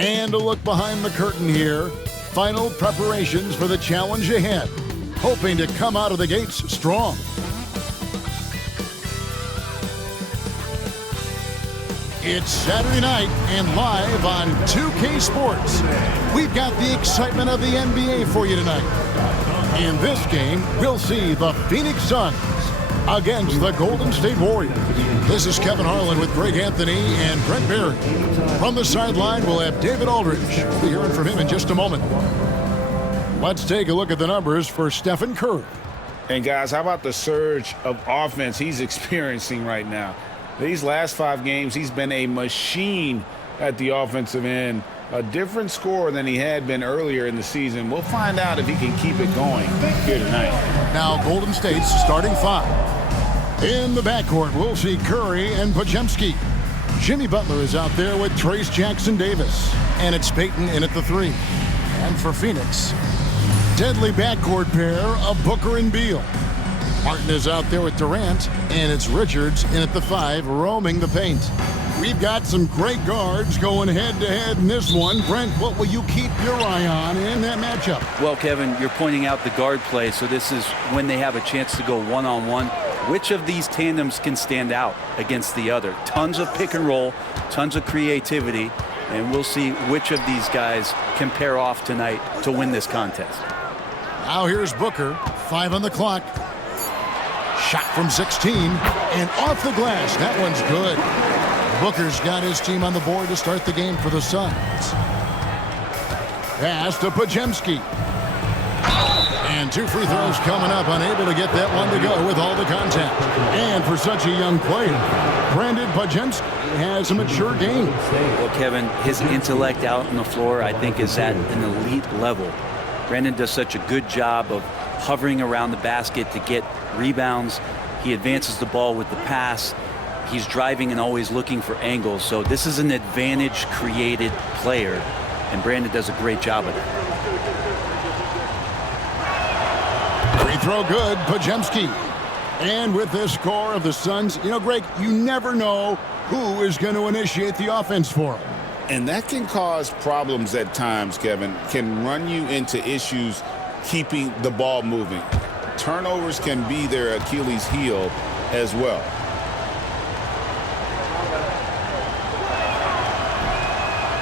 And a look behind the curtain here. Final preparations for the challenge ahead. Hoping to come out of the gates strong. It's Saturday night and live on 2K Sports. We've got the excitement of the NBA for you tonight. In this game, we'll see the Phoenix Suns against the Golden State Warriors. This is Kevin Harlan with Greg Anthony and Brent Barry. From the sideline, we'll have David Aldridge. We'll be hearing from him in just a moment. Let's take a look at the numbers for Stephen Curry. And guys, how about the surge of offense he's experiencing right now? These last 5 games, he's been a machine at the offensive end. A different score than he had been earlier in the season. We'll find out if he can keep it going here tonight. Now Golden State's starting 5. In the backcourt, we'll see Curry and Podziemski. Jimmy Butler is out there with Trace Jackson-Davis. And it's Payton in at the 3. And for Phoenix, deadly backcourt pair of Booker and Beal. Martin is out there with Durant, and it's Richards in at the 5, roaming the paint. We've got some great guards going head-to-head in this one. Brent, what will you keep your eye on in that matchup? Well, Kevin, you're pointing out the guard play, so this is when they have a chance to go one-on-one. Which of these tandems can stand out against the other? Tons of pick and roll, tons of creativity, and we'll see which of these guys can pair off tonight to win this contest. Now here's Booker, 5 on the clock. Shot from 16, and off the glass. That one's good. Booker's got his team on the board to start the game for the Suns. Pass to Podziemski. And 2 free throws coming up, unable to get that one to go with all the contact. And for such a young player, Brandon Podziemski has a mature game. Well, Kevin, his intellect out on the floor, I think, is at an elite level. Brandon does such a good job of hovering around the basket to get rebounds. He advances the ball with the pass. He's driving and always looking for angles. So this is an advantage-created player, and Brandon does a great job of that. Free throw good, Podziemski. And with this score of the Suns, you know, Greg, you never know who is going to initiate the offense for them. And that can cause problems at times, Kevin. Can run you into issues keeping the ball moving. Turnovers can be their Achilles heel as well.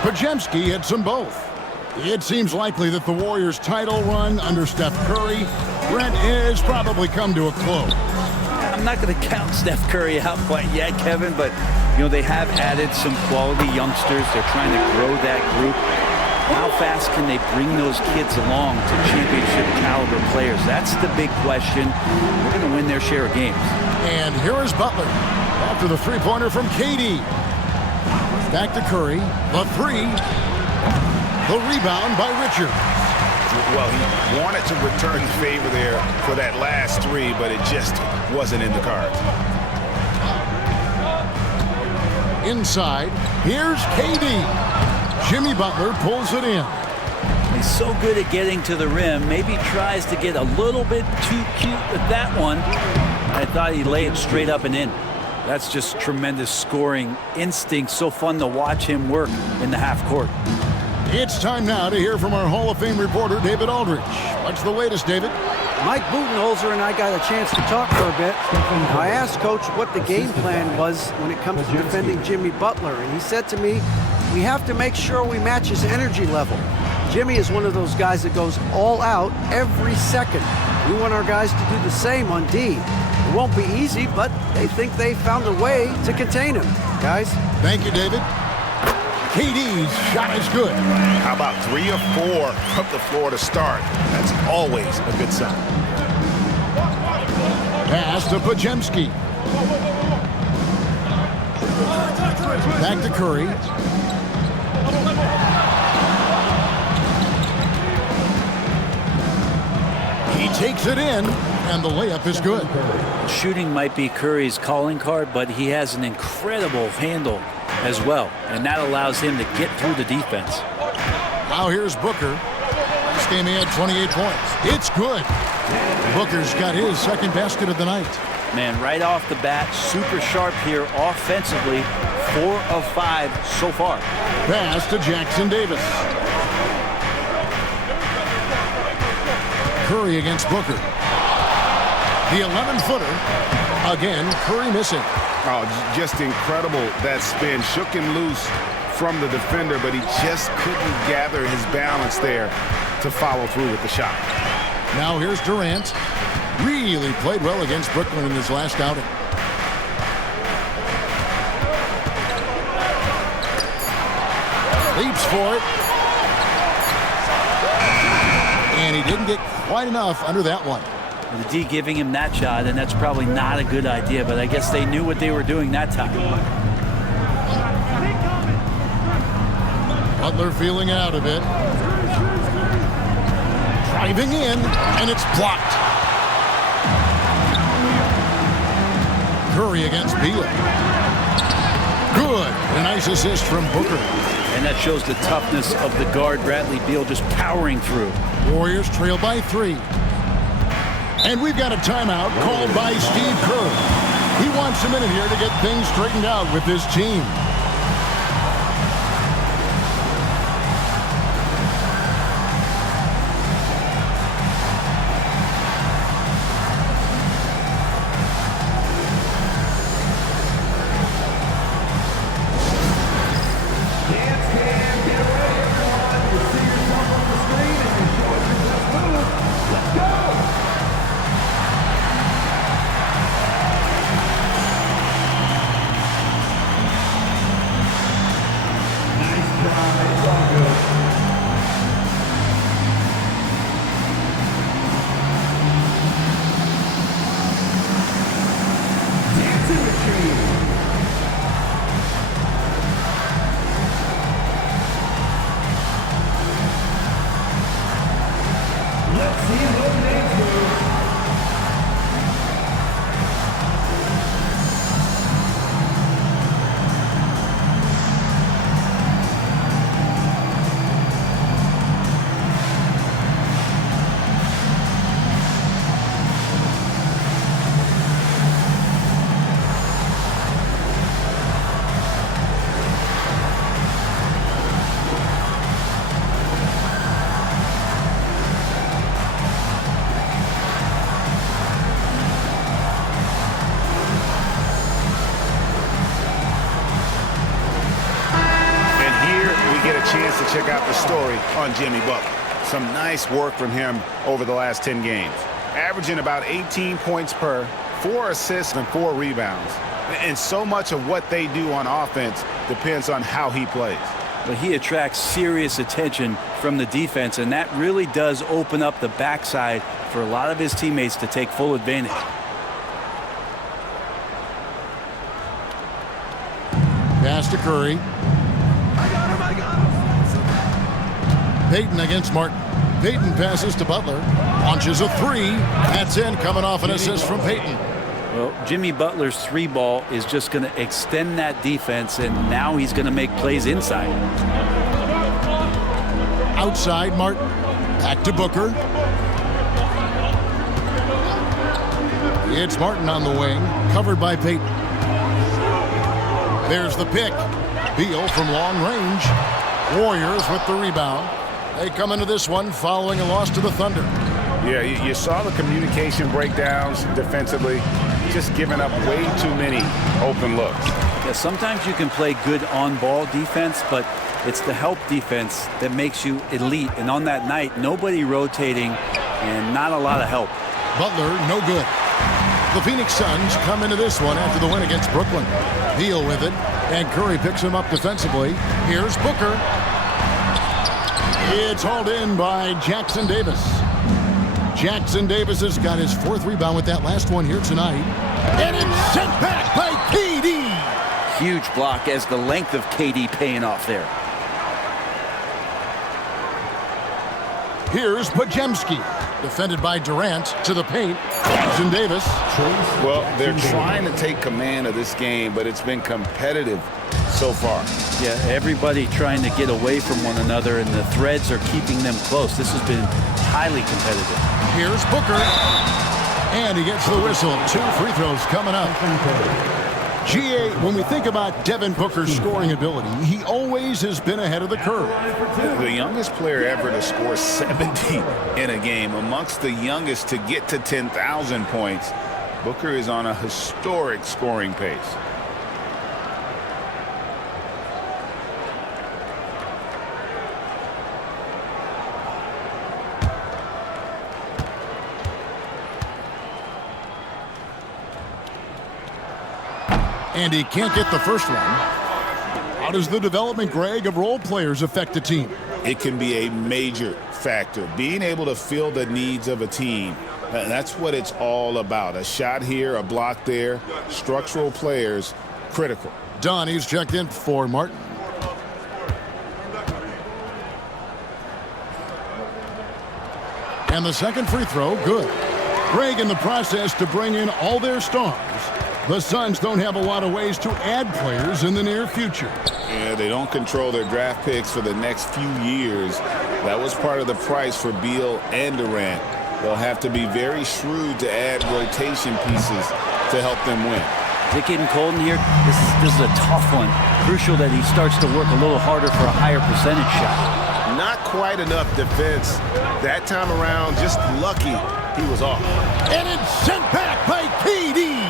Podziemski hits them both. It seems likely that the Warriors' title run under Steph Curry, Brent, has probably come to a close. I'm not going to count Steph Curry out quite yet, Kevin, but you know they have added some quality youngsters. They're trying to grow that group. How fast can they bring those kids along to championship caliber players? That's the big question. They're going to win their share of games. And here is Butler after the three-pointer from KD. Back to Curry. The 3. The rebound by Richards. Well, he wanted to return the favor there for that last 3, but it just wasn't in the cards. Inside, here's KD. Jimmy Butler pulls it in. He's so good at getting to the rim. Maybe tries to get a little bit too cute with that one. I thought he'd lay it straight up and in. That's just tremendous scoring instinct. So fun to watch him work in the half court. It's time now to hear from our Hall of Fame reporter, David Aldridge. What's the latest, David? Mike Budenholzer and I got a chance to talk for a bit. I asked Coach what the game plan was when it comes to defending Jimmy Butler, and he said to me, we have to make sure we match his energy level. Jimmy is one of those guys that goes all out every second. We want our guys to do the same on D. It won't be easy, but they think they found a way to contain him. Guys? Thank you, David. KD's shot is good. How about 3 or 4 from the floor to start? That's always a good sign. Pass to Podziemski. Back to Curry. He takes it in, and the layup is good. Shooting might be Curry's calling card, but he has an incredible handle as well, and that allows him to get through the defense. Now here's Booker. This game he had 28 points. It's good. Booker's got his second basket of the night. Man, right off the bat, super sharp here offensively. 4 of 5 so far. Pass to Jackson Davis. Curry against Booker. The 11-footer. Again, Curry missing. Oh, just incredible. That spin shook him loose from the defender, but he just couldn't gather his balance there to follow through with the shot. Now here's Durant. Really played well against Brooklyn in his last outing. Leaps for it. And he didn't get quite enough under that one. The D giving him that shot, and that's probably not a good idea, but I guess they knew what they were doing that time. Butler feeling out of it. Driving in, and it's blocked. Curry against Beal. Good. A nice assist from Booker. And that shows the toughness of the guard, Bradley Beal, just powering through. Warriors trail by 3. And we've got a timeout called by Steve Kerr. He wants a minute here to get things straightened out with his team. Chance to check out the story on Jimmy Butler. Some nice work from him over the last 10 games. Averaging about 18 points per, 4 assists and 4 rebounds. And so much of what they do on offense depends on how he plays. But he attracts serious attention from the defense, and that really does open up the backside for a lot of his teammates to take full advantage. Pass to Curry. Payton against Martin. Payton passes to Butler. Launches a 3. That's in, coming off an assist from Payton. Well, Jimmy Butler's 3-ball is just going to extend that defense, and now he's going to make plays inside. Outside, Martin. Back to Booker. It's Martin on the wing, covered by Payton. There's the pick. Beal from long range. Warriors with the rebound. They come into this one following a loss to the Thunder. Yeah, you saw the communication breakdowns defensively, just giving up way too many open looks. Yeah, sometimes you can play good on-ball defense, but it's the help defense that makes you elite. And on that night, nobody rotating and not a lot of help. Butler, no good. The Phoenix Suns come into this one after the win against Brooklyn. Beal with it, and Curry picks him up defensively. Here's Booker. It's hauled in by Jackson Davis. Jackson Davis has got his 4th rebound with that last one here tonight. And it's sent back by KD. Huge block as the length of KD paying off there. Here's Podziemski. Defended by Durant to the paint. Jackson Davis. Well, they're trying to take command of this game, but it's been competitive so far. Yeah, everybody trying to get away from one another, and the threads are keeping them close. This has been highly competitive. Here's Booker. And he gets the whistle. 2 free throws coming up. GA, when we think about Devin Booker's scoring ability, he always has been ahead of the curve. The youngest player ever to score 70 in a game, amongst the youngest to get to 10,000 points. Booker is on a historic scoring pace. And he can't get the first one. How does the development, Greg, of role players affect the team? It can be a major factor. Being able to fill the needs of a team, that's what it's all about. A shot here, a block there. Structural players, critical. Donnie's checked in for Martin. And the second free throw, good. Greg in the process to bring in all their stars. The Suns don't have a lot of ways to add players in the near future. Yeah, they don't control their draft picks for the next few years. That was part of the price for Beal and Durant. They'll have to be very shrewd to add rotation pieces to help them win. Is it getting cold in here? This is a tough one. Crucial that he starts to work a little harder for a higher percentage shot. Not quite enough defense that time around. Just lucky he was off. And it's sent back by KD.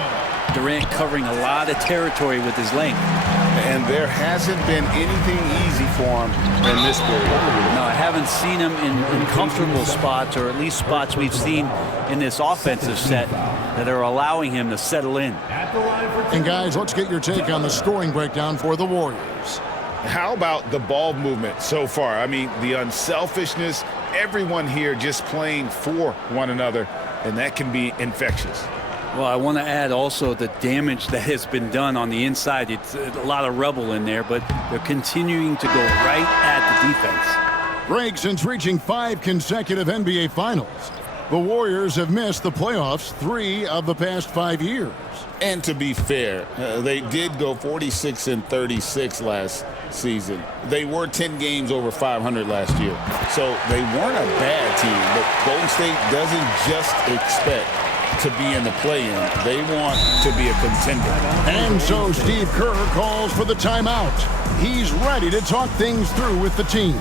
Durant covering a lot of territory with his length. And there hasn't been anything easy for him in this period. No, I haven't seen him in comfortable spots, or at least spots we've seen in this offensive set that are allowing him to settle in. And guys, let's get your take on the scoring breakdown for the Warriors. How about the ball movement so far? I mean, the unselfishness, everyone here just playing for one another, and that can be infectious. Well, I want to add also the damage that has been done on the inside. It's a lot of rubble in there, but they're continuing to go right at the defense. Greg, since reaching 5 consecutive NBA Finals, the Warriors have missed the playoffs 3 of the past 5 years. And to be fair, they did go 46-36 last season. They were 10 games over 500 last year. So they weren't a bad team, but Golden State doesn't just expect to be in the play-in. They want to be a contender. And so Steve Kerr calls for the timeout. He's ready to talk things through with the team.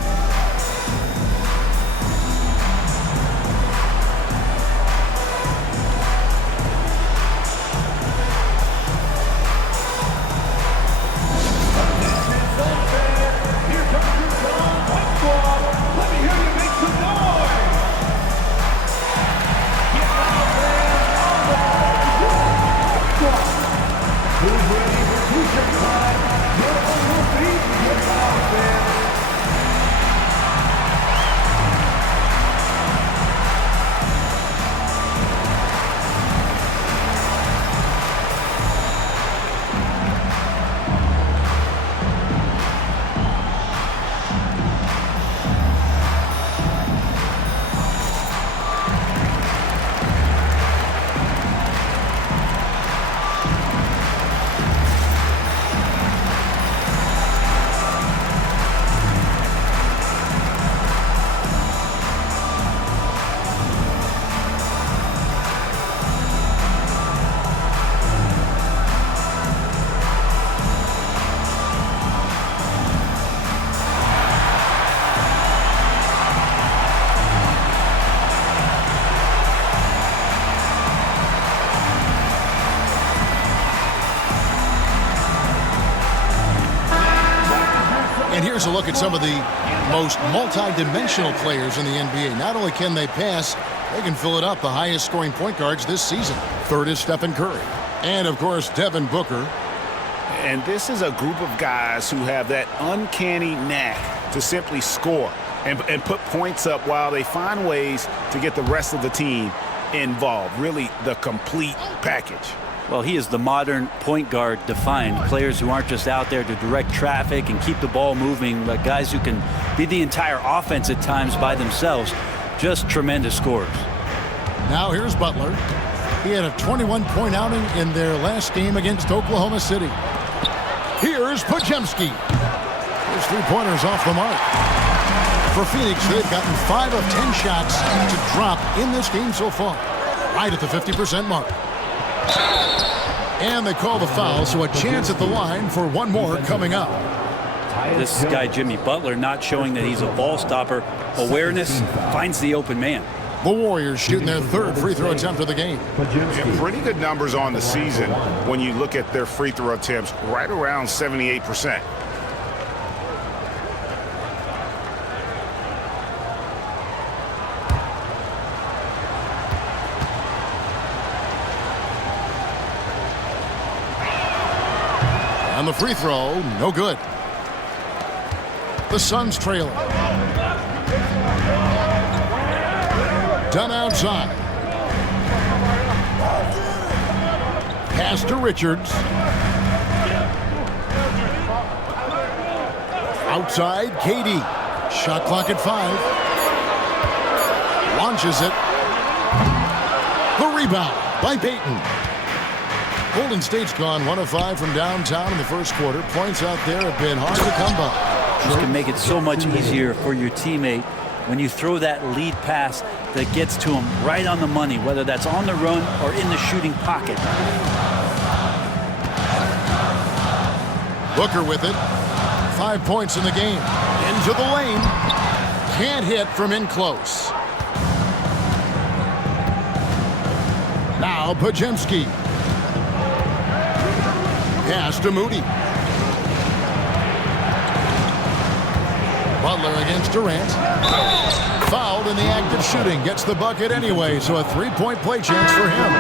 And here's a look at some of the most multi-dimensional players in the NBA. Not only can they pass, they can fill it up. The highest scoring point guards this season. Third is Stephen Curry. And, of course, Devin Booker. And this is a group of guys who have that uncanny knack to simply score and put points up while they find ways to get the rest of the team involved. Really the complete package. Well, he is the modern point guard defined. Players who aren't just out there to direct traffic and keep the ball moving, but guys who can be the entire offense at times by themselves. Just tremendous scorers. Now here's Butler. He had a 21-point outing in their last game against Oklahoma City. Here's Podziemski. His three-pointers off the mark. For Phoenix, they've gotten 5 of 10 shots to drop in this game so far. right at the 50% mark. And they call the foul, so a chance at the line for one more coming up. This guy, Jimmy Butler, not showing that he's a ball stopper. Awareness, finds the open man. The Warriors shooting their third free throw attempt of the game. Yeah, pretty good numbers on the season when you look at their free throw attempts, right around 78%. And the free throw, no good. The Suns trailing. Done outside. Pass to Richards. Outside, KD. Shot clock at 5. Launches it. The rebound by Payton. Golden State's gone 1 of 5 from downtown in the first quarter. Points out there have been hard to come by. This can make it so much easier for your teammate when you throw that lead pass that gets to him right on the money, whether that's on the run or in the shooting pocket. Booker with it. 5 points in the game. Into the lane. Can't hit from in close. Now Podziemski. Pass to Moody. Butler against Durant. Fouled in the act of shooting. Gets the bucket anyway, so a 3-point play chance for him.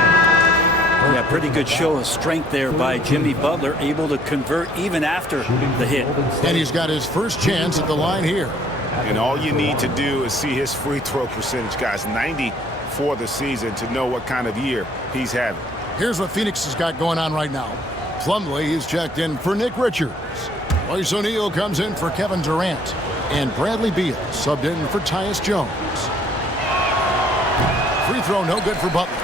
Yeah, pretty good show of strength there by Jimmy Butler, able to convert even after the hit. And he's got his first chance at the line here. And all you need to do is see his free throw percentage, guys. 90 for the season to know what kind of year he's having. Here's what Phoenix has got going on right now. Plumlee is checked in for Nick Richards. Royce O'Neal comes in for Kevin Durant. And Bradley Beal subbed in for Tyus Jones. Free throw no good for Butler.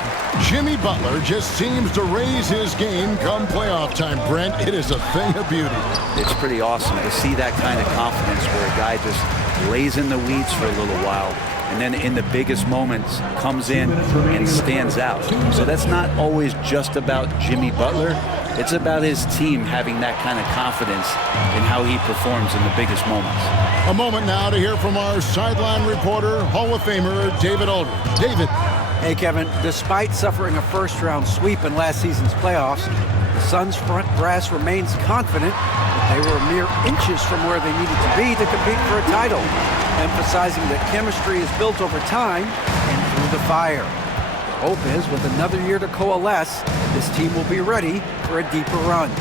Jimmy Butler just seems to raise his game come playoff time, Brent. It is a thing of beauty. It's pretty awesome to see that kind of confidence where a guy just lays in the weeds for a little while and then in the biggest moments comes in and stands out. So that's not always just about Jimmy Butler. It's about his team having that kind of confidence in how he performs in the biggest moments. A moment now to hear from our sideline reporter, Hall of Famer David Aldridge. David. Hey, Kevin, despite suffering a first-round sweep in last season's playoffs, the Suns' front brass remains confident that they were mere inches from where they needed to be to compete for a title, emphasizing that chemistry is built over time and through the fire. Hope is, with another year to coalesce, this team will be ready for a deeper run.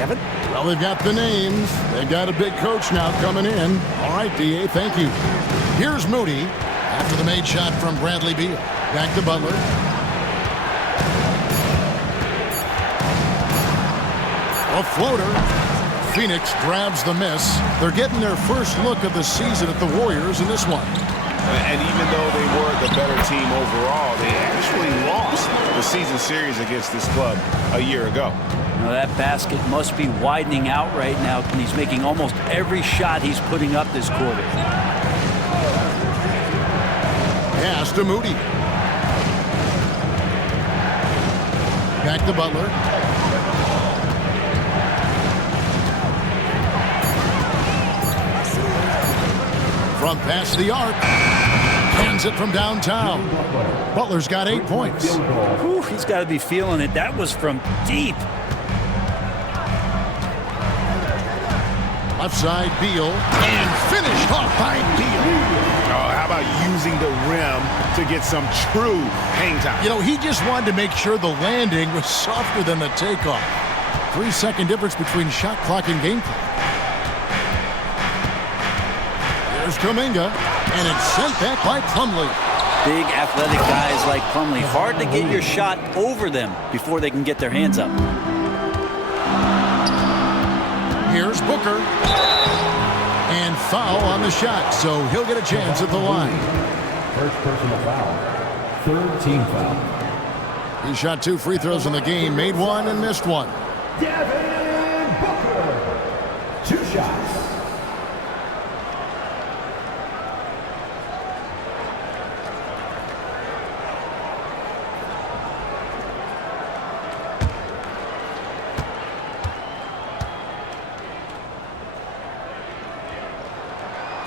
Kevin? Well, they've got the names. They've got a big coach now coming in. All right, D.A., thank you. Here's Moody after the made shot from Bradley Beal. Back to Butler. A floater. Phoenix grabs the miss. They're getting their first look of the season at the Warriors in this one. And even though they were the better team overall, they actually lost the season series against this club a year ago. Now that basket must be widening out right now, and he's making almost every shot he's putting up this quarter. Pass to Moody. Back to Butler. From past the arc. Hands it from downtown. Butler's got 8 points. Whew, he's got to be feeling it. That was from deep. Left side, Beal. And finished off by Beal. Oh, how about using the rim to get some true hang time? You know, he just wanted to make sure the landing was softer than the takeoff. 3-second difference between shot clock and game clock. There's Kuminga, and it's sent back by Plumlee. Big athletic guys like Plumlee. Hard to get your shot over them before they can get their hands up. Here's Booker. And foul on the shot, so he'll get a chance at the line. First personal foul. Third team foul. He shot 2 free throws in the game, made 1 and missed 1. Devin Booker. 2 shots.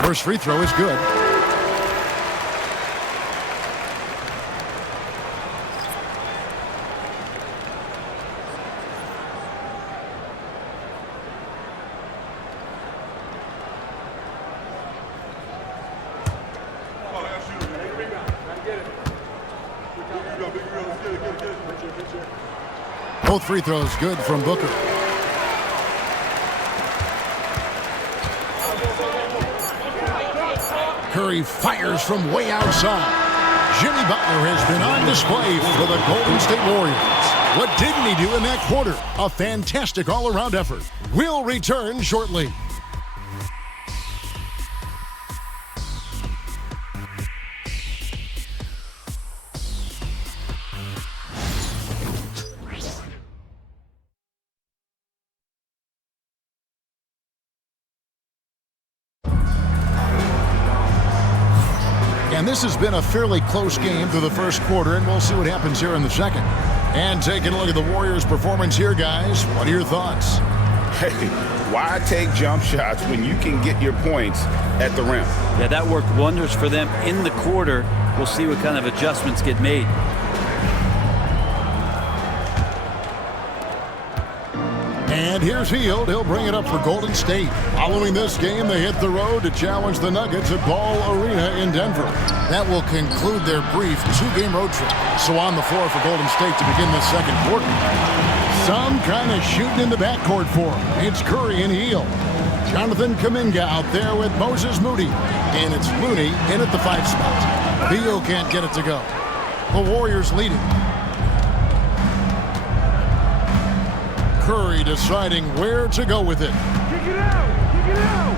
First free throw is good. Both free throws good from Booker. Curry fires from way outside. Jimmy Butler has been on display for the Golden State Warriors. What didn't he do in that quarter? A fantastic all-around effort. We'll return shortly. And this has been a fairly close game through the first quarter, and we'll see what happens here in the second. And taking a look at the Warriors' performance here, guys, what are your thoughts? Hey, why take jump shots when you can get your points at the rim? Yeah, that worked wonders for them in the quarter. We'll see what kind of adjustments get made. And here's Hield. He'll bring it up for Golden State. Following this game, they hit the road to challenge the Nuggets at Ball Arena in Denver. That will conclude their brief two-game road trip. So on the floor for Golden State to begin this second quarter. Some kind of shooting in the backcourt for him. It's Curry and Hield. Jonathan Kuminga out there with Moses Moody. And it's Looney in at the 5 spot. Beal can't get it to go. The Warriors leading. Curry deciding where to go with it. Kick it out! Kick it out!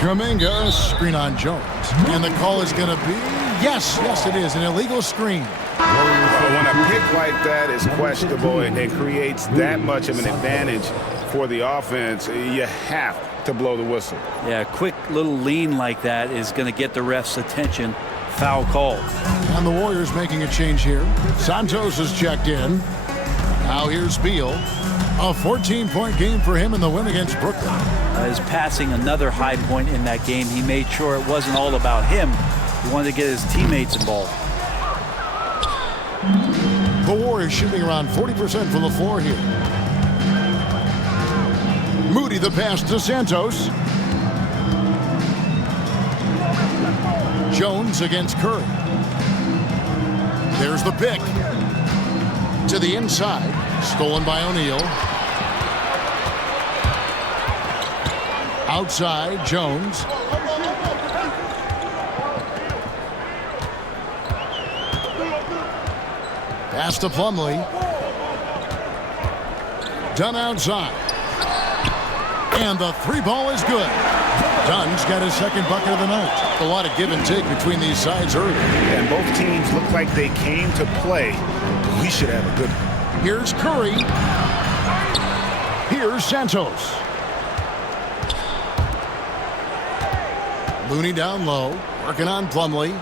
Kuminga, screen on Jones. And the call is going to be, yes, it is, an illegal screen. When a pick like that is questionable and it creates that much of an advantage for the offense, you have to blow the whistle. Yeah, a quick little lean like that is going to get the ref's attention. Foul called. And the Warriors making a change here. Santos has checked in. Now here's Beal. A 14-point game for him in the win against Brooklyn. His passing, another high point in that game. He made sure it wasn't all about him. He wanted to get his teammates involved. The Warriors shooting around 40% from the floor here. Moody the pass to Santos. Jones against Curry. There's the pick. To the inside. Stolen by O'Neal. Outside, Jones. Pass to Plumlee. Dunn outside. And the three ball is good. Dunn's got his second bucket of the night. A lot of give and take between these sides early. And both teams look like they came to play. We should have a good one. Here's Curry. Here's Santos. Looney down low, working on Plumlee.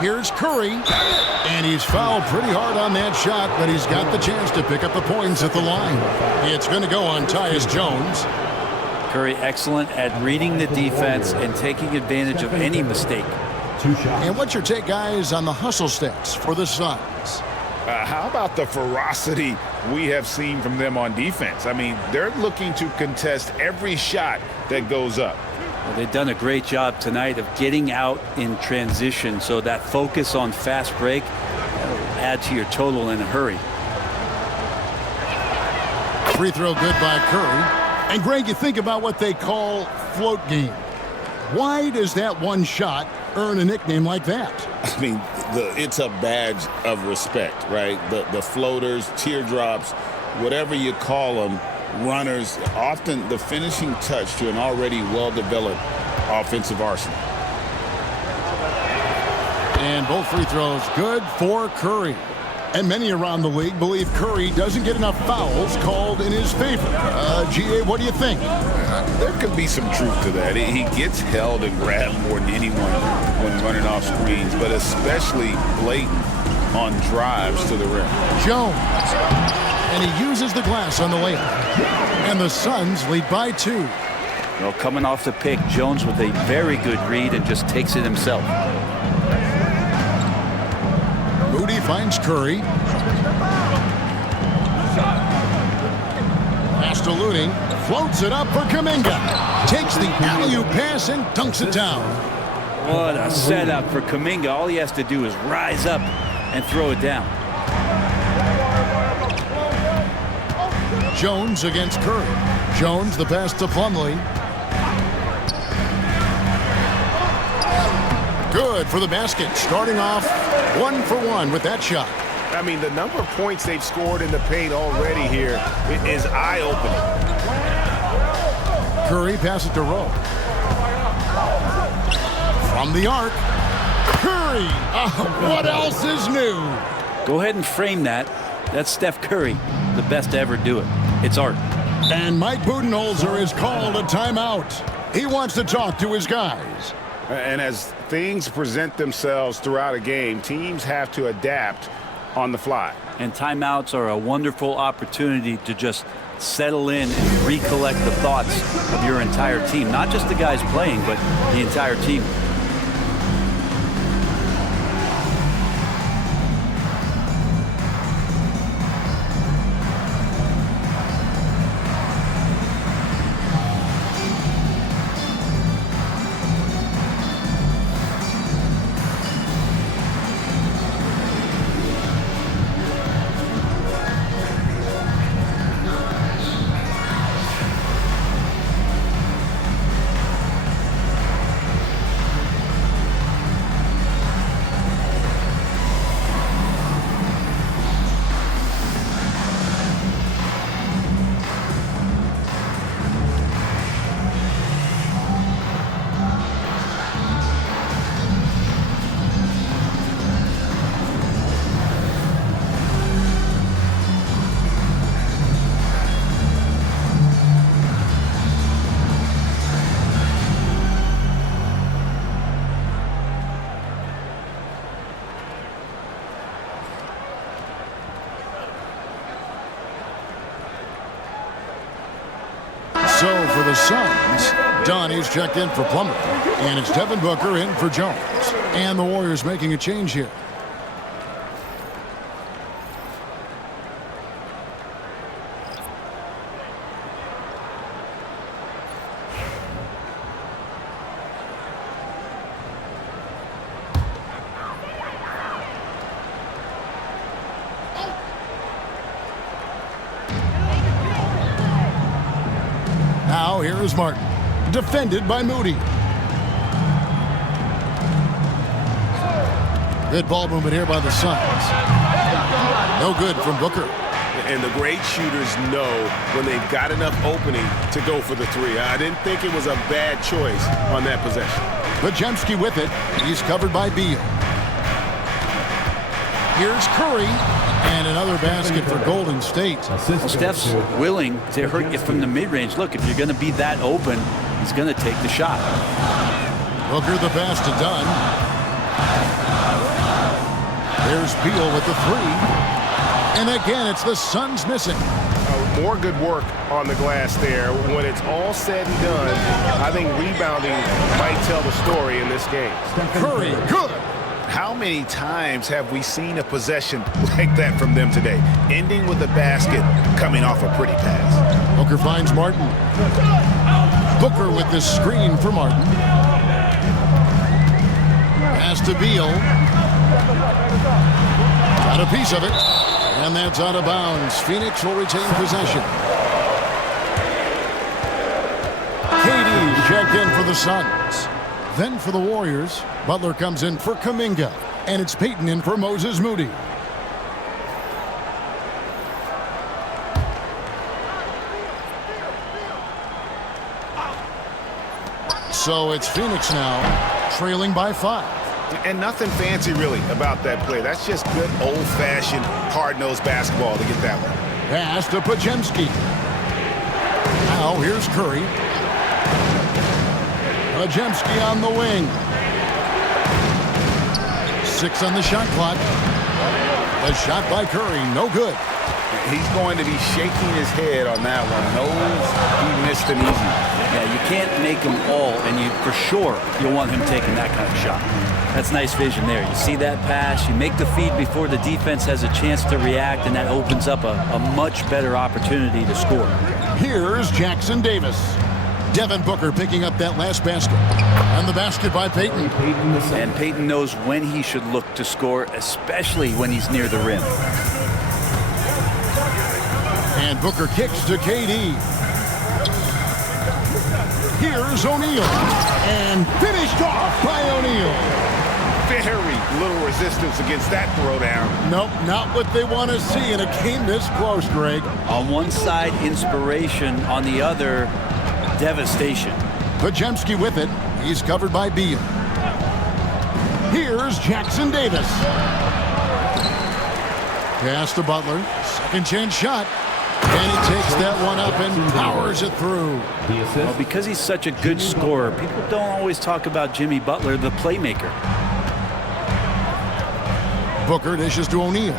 Here's Curry. And he's fouled pretty hard on that shot, but he's got the chance to pick up the points at the line. It's going to go on Tyus Jones. Curry excellent at reading the defense and taking advantage of any mistake. And what's your take, guys, on the hustle stats for the Suns? How about the ferocity we have seen from them on defense? I mean, they're looking to contest every shot that goes up. Well, they've done a great job tonight of getting out in transition, so that focus on fast break will add to your total in a hurry. Free throw good by Curry. And, Greg, you think about what they call float game. Why does that one shot earn a nickname like that? I mean, it's a badge of respect, right? The floaters, teardrops, whatever you call them, runners, often the finishing touch to an already well-developed offensive arsenal. And both free throws good for Curry. And many around the league believe Curry doesn't get enough fouls called in his favor. G.A., what do you think? There could be some truth to that. He gets held and grabbed more than anyone when running off screens, but especially blatant on drives to the rim. Jones. And he uses the glass on the layup. And the Suns lead by 2. Well, coming off the pick, Jones with a very good read and just takes it himself. Moody finds Curry. Pass to Looney. Floats it up for Kuminga. Takes the alley-oop pass and dunks it down. What a setup for Kuminga. All he has to do is rise up and throw it down. Jones against Curry. Jones the pass to Plumlee. Good for the basket. Starting off 1 for 1 with that shot. I mean, the number of points they've scored in the paint already here is eye-opening. Curry passes to Rowe. From the arc. Curry. What else is new? Go ahead and frame that. That's Steph Curry, the best to ever do it. It's art. And Mike Budenholzer is called a timeout. He wants to talk to his guys. And as things present themselves throughout a game, teams have to adapt on the fly. And timeouts are a wonderful opportunity to just settle in and recollect the thoughts of your entire team. Not just the guys playing, but the entire team. So for the Suns, Donnie's checked in for Plumlee, and it's Devin Booker in for Jones. And the Warriors making a change here. Now here is Martin, defended by Moody. Good ball movement here by the Suns. No good from Booker. And the great shooters know when they've got enough opening to go for the three. I didn't think it was a bad choice on that possession. Podziemski with it. He's covered by Beal. Here's Curry. And another basket for Golden State. Well, Steph's willing to hurt you from the mid-range. Look, if you're going to be that open, he's going to take the shot. Booker the pass to Dunn. There's Beal with the three. And again, it's the Suns missing. More good work on the glass there. When it's all said and done, I think rebounding might tell the story in this game. Curry, good. How many times have we seen a possession like that from them today, ending with a basket coming off a pretty pass? Booker finds Martin. Booker with the screen for Martin. Pass to Beal. Got a piece of it. And that's out of bounds. Phoenix will retain possession. KD checked in for the Suns. Then for the Warriors, Butler comes in for Kuminga. And it's Payton in for Moses Moody. So it's Phoenix now, trailing by 5. And nothing fancy really about that play. That's just good old-fashioned, hard-nosed basketball to get that one. Pass to Podziemski. Now here's Curry. Podziemski on the wing. 6 on the shot clock. The shot by Curry, no good. He's going to be shaking his head on that one. Knows he missed an easy. Yeah, you can't make them all, and for sure you'll want him taking that kind of shot. That's nice vision there. You see that pass, you make the feed before the defense has a chance to react, and that opens up a much better opportunity to score. Here's Jackson Davis. Devin Booker picking up that last basket. And the basket by Payton. And Payton knows when he should look to score, especially when he's near the rim. And Booker kicks to KD. Here's O'Neal. And finished off by O'Neal. Very little resistance against that throwdown. Nope, not what they want to see in a game this close, Greg. On one side, inspiration. On the other, devastation. Podziemski with it. He's covered by Beal. Here's Jackson Davis. Pass to Butler. Second chance shot. And he takes that one up and powers it through. Well, because he's such a good scorer, people don't always talk about Jimmy Butler, the playmaker. Booker dishes to O'Neal.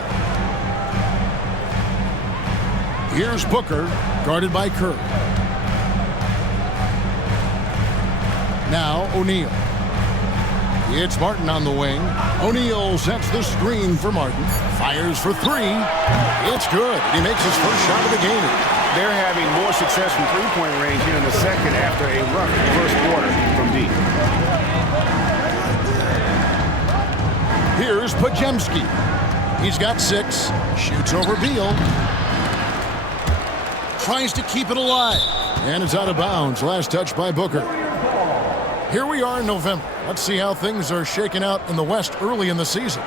Here's Booker, guarded by Kerr. Now O'Neal. It's Martin on the wing. O'Neal sets the screen for Martin. Fires for three. It's good. He makes his first shot of the game. They're having more success from three-point range here in the second after a rough first quarter from deep. Here's Podziemski. He's got 6. Shoots over Beal. Tries to keep it alive. And it's out of bounds. Last touch by Booker. Here we are in November. Let's see how things are shaking out in the West early in the season.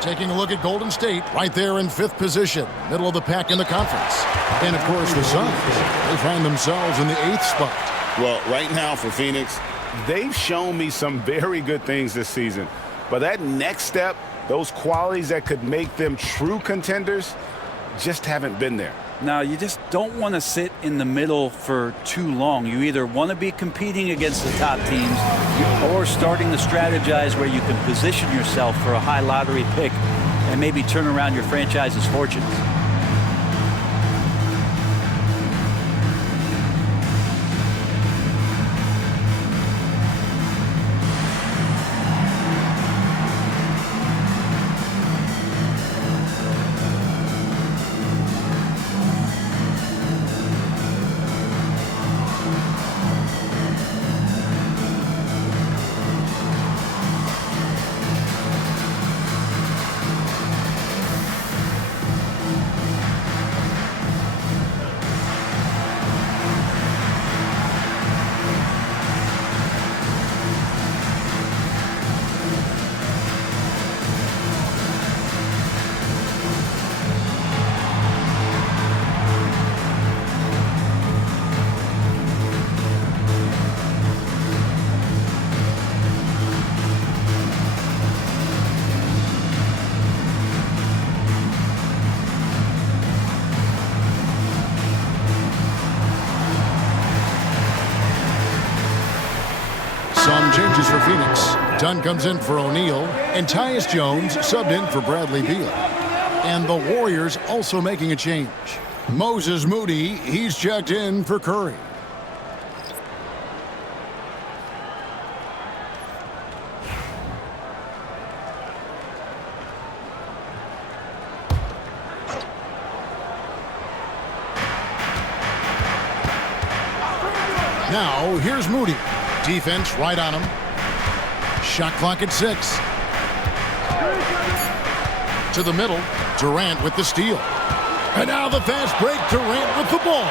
Taking a look at Golden State, right there in 5th position, middle of the pack in the conference. And, of course, the Suns. They find themselves in the 8th spot. Well, right now for Phoenix, they've shown me some very good things this season. But that next step, those qualities that could make them true contenders, just haven't been there. Now, you just don't want to sit in the middle for too long. You either want to be competing against the top teams or starting to strategize where you can position yourself for a high lottery pick and maybe turn around your franchise's fortunes. Some changes for Phoenix. Dunn comes in for O'Neal, and Tyus Jones subbed in for Bradley Beal. And the Warriors also making a change. Moses Moody, he's checked in for Curry. Now, here's Moody. Defense right on him. Shot clock at 6. To the middle. Durant with the steal. And now the fast break. Durant with the ball.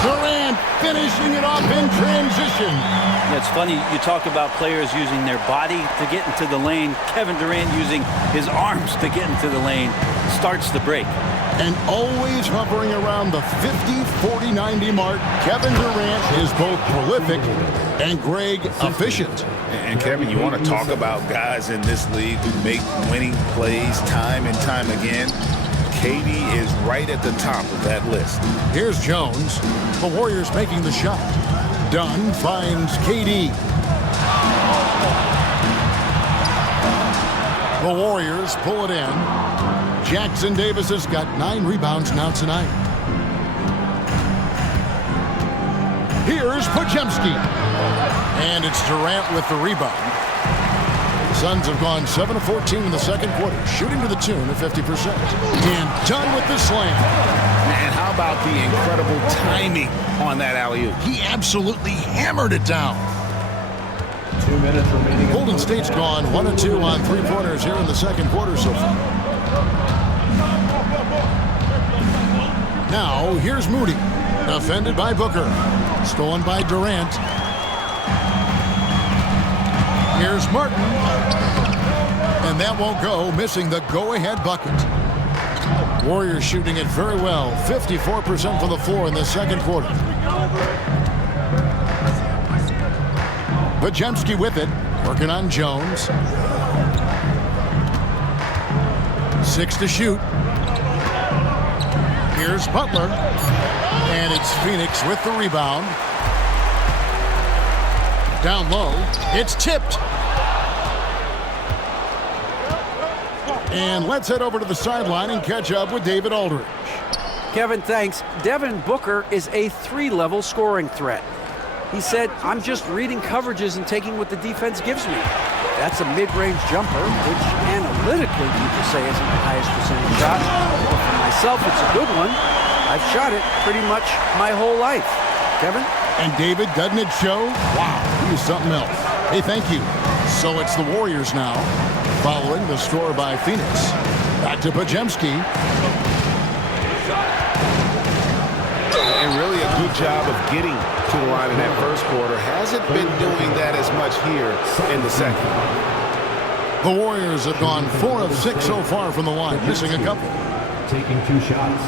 Durant finishing it off in transition. Yeah, it's funny, you talk about players using their body to get into the lane. Kevin Durant using his arms to get into the lane starts the break. And always hovering around the 50, 40, 90 mark. Kevin Durant is both prolific and Greg efficient. And Kevin, you want to talk about guys in this league who make winning plays time and time again. KD is right at the top of that list. Here's Jones. The Warriors making the shot. Dunn finds KD. The Warriors pull it in. Jackson Davis has got 9 rebounds now tonight. Here's Podziemski. And it's Durant with the rebound. Suns have gone 7 of 14 in the second quarter, shooting to the tune of 50%. And done with the slam. And how about the incredible timing on that alley-oop? He absolutely hammered it down. 2 minutes remaining. Golden State's gone 1 of 2 on three-pointers here in the second quarter so far. Now, here's Moody. Defended by Booker. Stolen by Durant. Here's Martin. And that won't go, missing the go-ahead bucket. Warriors shooting it very well. 54% from the floor in the second quarter. Podziemski with it. Working on Jones. 6 to shoot. Here's Butler. And it's Phoenix with the rebound. Down low. It's tipped. And let's head over to the sideline and catch up with David Aldridge. Kevin, thanks. Devin Booker is a 3-level scoring threat. He said, I'm just reading coverages and taking what the defense gives me. That's a mid-range jumper, which analytically people say isn't the highest percentage shot. But for myself, it's a good one. I've shot it pretty much my whole life. Kevin? And David, doesn't it show? Wow, he's something else. Hey, thank you. So it's the Warriors now, following the score by Phoenix. Back to Podziemski. And really a good job of getting to the line in that first quarter. Hasn't been doing that as much here in the second. The Warriors have gone 4 of 6 so far from the line, missing a couple. Taking 2 shots.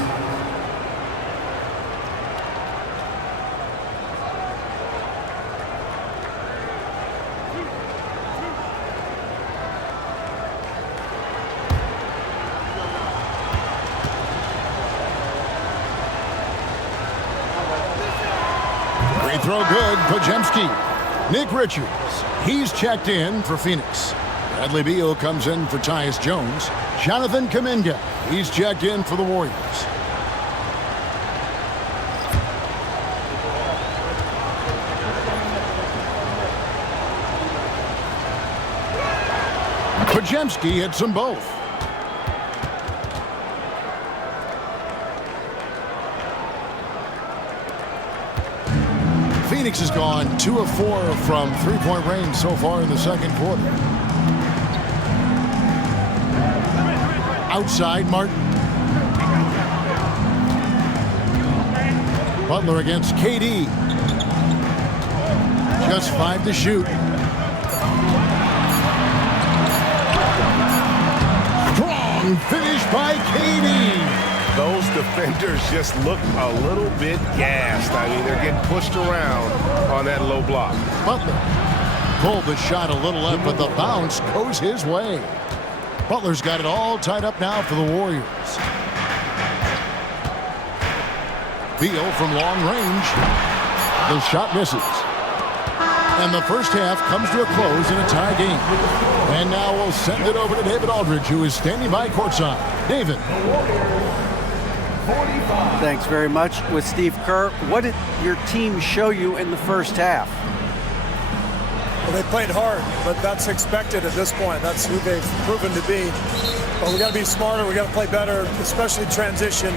Free throw good, Podziemski. Nick Richards, he's checked in for Phoenix. Bradley Beal comes in for Tyus Jones. Jonathan Kuminga, he's checked in for the Warriors. Podziemski hits them both. Phoenix has gone 2 of 4 from three-point range so far in the second quarter. Outside, Martin. Butler against KD. Just 5 to shoot. Strong finish by KD. Those defenders just look a little bit gassed. I mean, they're getting pushed around on that low block. Butler pulled the shot a little up, but the bounce goes his way. Butler's got it all tied up now for the Warriors. Beal from long range. The shot misses. And the first half comes to a close in a tie game. And now we'll send it over to David Aldridge, who is standing by courtside. David. Thanks very much. With Steve Kerr, what did your team show you in the first half? Well, they played hard, but that's expected at this point. That's who they've proven to be. But we got to be smarter. We got to play better, especially transition.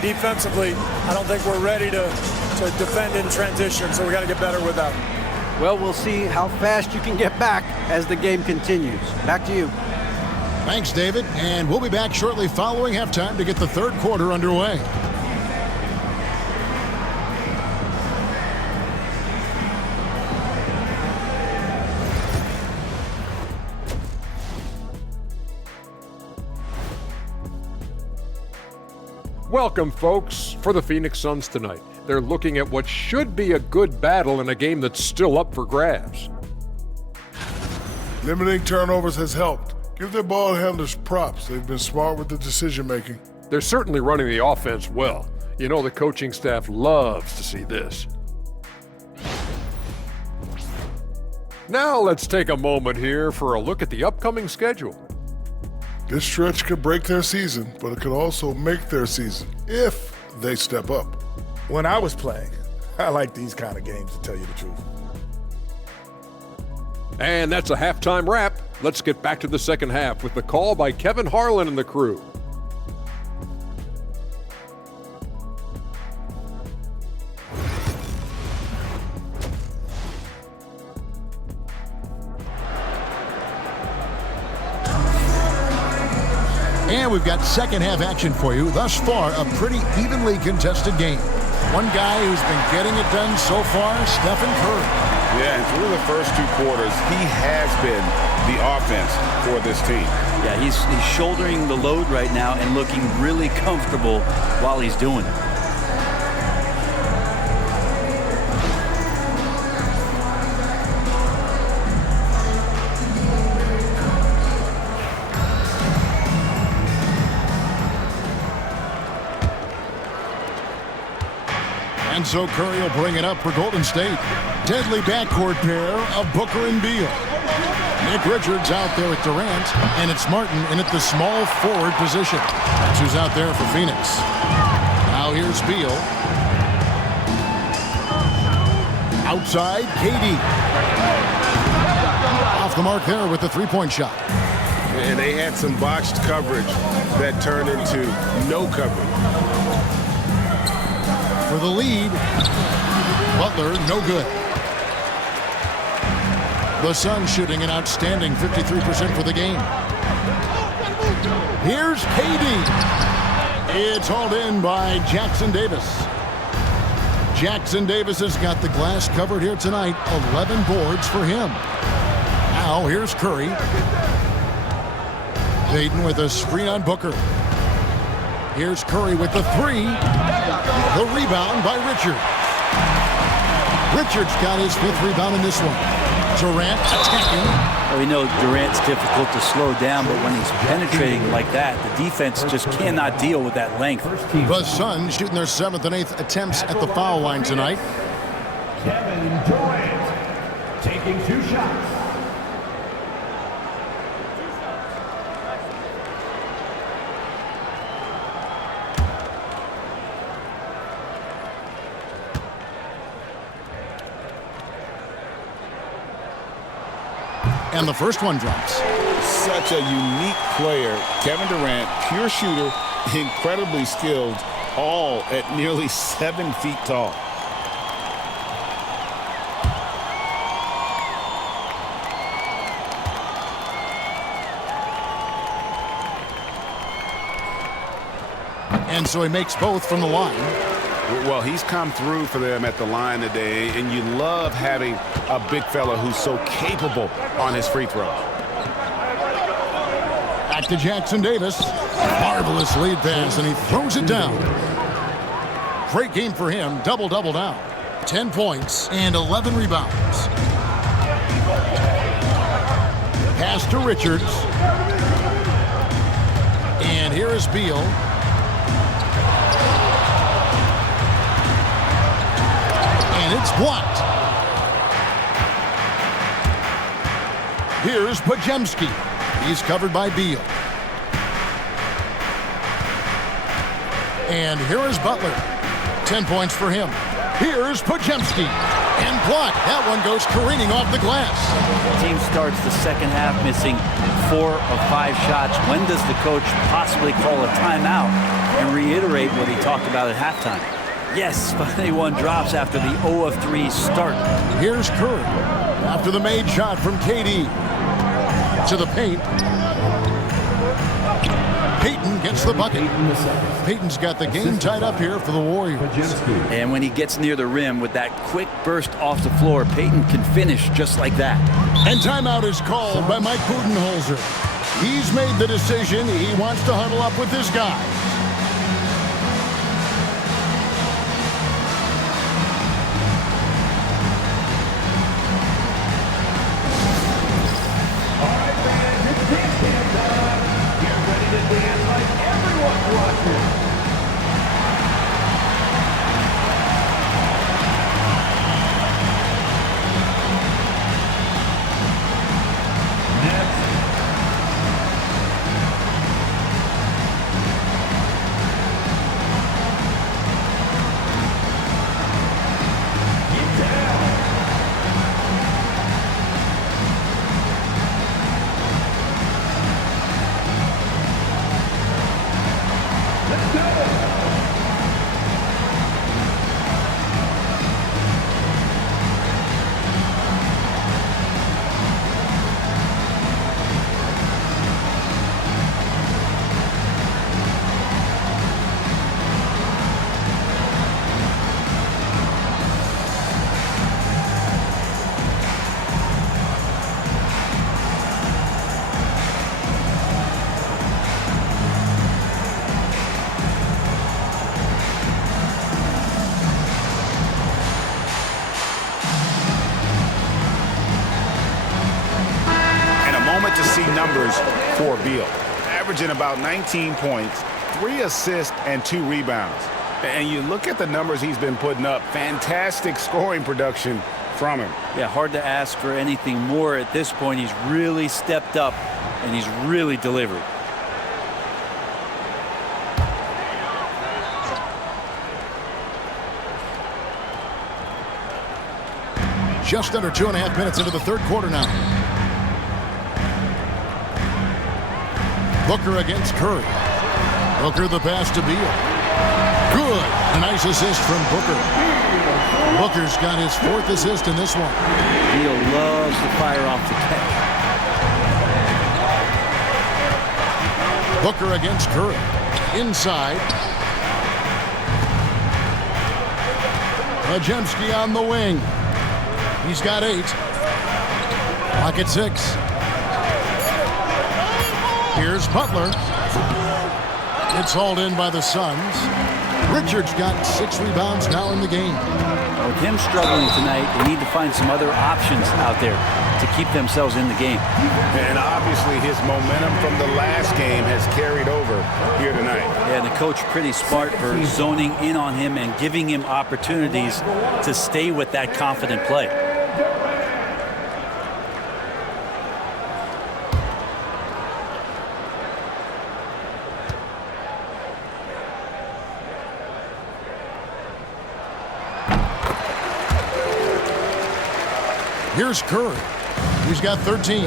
Defensively, I don't think we're ready to defend in transition, so we got to get better with that. Well, we'll see how fast you can get back as the game continues. Back to you. Thanks, David. And we'll be back shortly following halftime to get the third quarter underway. Welcome, folks, for the Phoenix Suns tonight. They're looking at what should be a good battle in a game that's still up for grabs. Limiting turnovers has helped. Give their ball handlers props. They've been smart with the decision-making. They're certainly running the offense well. You know the coaching staff loves to see this. Now let's take a moment here for a look at the upcoming schedule. This stretch could break their season, but it could also make their season if they step up. When I was playing, I like these kind of games, to tell you the truth. And that's a halftime wrap. Let's get back to the second half with the call by Kevin Harlan and the crew. And we've got second half action for you. Thus far, a pretty evenly contested game. One guy who's been getting it done so far, Stephen Curry. Yeah, and through the first 2 quarters, he has been the offense for this team. Yeah, he's shouldering the load right now and looking really comfortable while he's doing it. And so Curry will bring it up for Golden State. Deadly backcourt pair of Booker and Beal. Nick Richards out there with Durant, and it's Martin in at the small forward position. That's who's out there for Phoenix. Now here's Beal. Outside, KD. Off the mark there with the three-point shot. And they had some botched coverage that turned into no coverage. For the lead, Butler, no good. The Suns shooting an outstanding 53% for the game. Here's KD. It's hauled in by Jackson Davis. Jackson Davis has got the glass covered here tonight. 11 boards for him. Now here's Curry. Tatum with a screen on Booker. Here's Curry with the three. The rebound by Richards. Richards got his 5th rebound in this one. Durant attacking. Well, we know Durant's difficult to slow down, but when he's penetrating like that, the defense just cannot deal with that length. The Suns shooting their 7th and 8th attempts at the foul line tonight. Kevin Durant taking 2 shots. And the first one drops. Such a unique player. Kevin Durant, pure shooter, incredibly skilled, all at nearly 7 feet tall. And so he makes both from the line. Well, he's come through for them at the line today, and you love having a big fella who's so capable on his free throw. Back to Jackson Davis. Marvelous lead pass, and he throws it down. Great game for him. Double-double now. 10 points and 11 rebounds. Pass to Richards. And here is Beal. And it's blocked. Here's Podziemski. He's covered by Beal. And here is Butler. 10 points for him. Here's Podziemski. And blocked. That one goes careening off the glass. The team starts the second half missing 4 of 5 shots. When does the coach possibly call a timeout and reiterate what he talked about at halftime? Yes, finally one drops after the 0 of 3 start. Here's Curry after the made shot from KD. To the paint. Payton gets the bucket. Payton's got the game tied up here for the Warriors. And when he gets near the rim with that quick burst off the floor, Payton can finish just like that. And timeout is called by Mike Budenholzer. He's made the decision. He wants to huddle up with his guys. numbers for Beal. Averaging about 19 points, 3 assists, and 2 rebounds. And you look at the numbers he's been putting up, fantastic scoring production from him. Yeah, hard to ask for anything more at this point. He's really stepped up, and he's really delivered. Just under 2.5 minutes into the third quarter now. Booker against Curry. Booker the pass to Beal. Good. A nice assist from Booker. Booker's got his 4th assist in this one. Beal loves to fire off the catch. Booker against Curry. Inside. Podziemski on the wing. He's got 8. Clock at 6. Here's Butler. It's hauled in by the Suns. Richards got 6 rebounds now in the game. With him struggling tonight, they need to find some other options out there to keep themselves in the game. And obviously his momentum from the last game has carried over here tonight. Yeah, the coach pretty smart for zoning in on him and giving him opportunities to stay with that confident play. Here's Curry. He's got 13.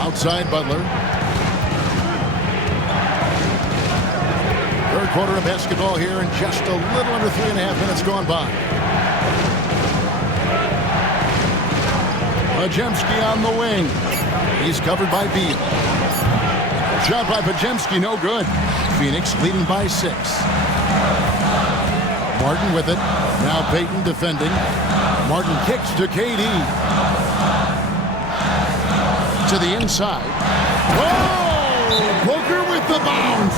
Outside Butler. Third quarter of basketball here, and just a little under 3.5 minutes gone by. Podziemski on the wing. He's covered by Beal. Shot by Podziemski, no good. Phoenix leading by 6. Martin with it. Now Payton defending. Martin kicks to KD. To the inside. Oh! Booker with the bounce.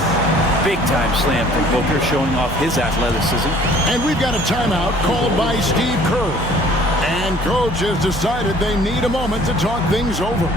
Big time slam from Booker, showing off his athleticism. And we've got a timeout called by Steve Kerr. And coach has decided they need a moment to talk things over.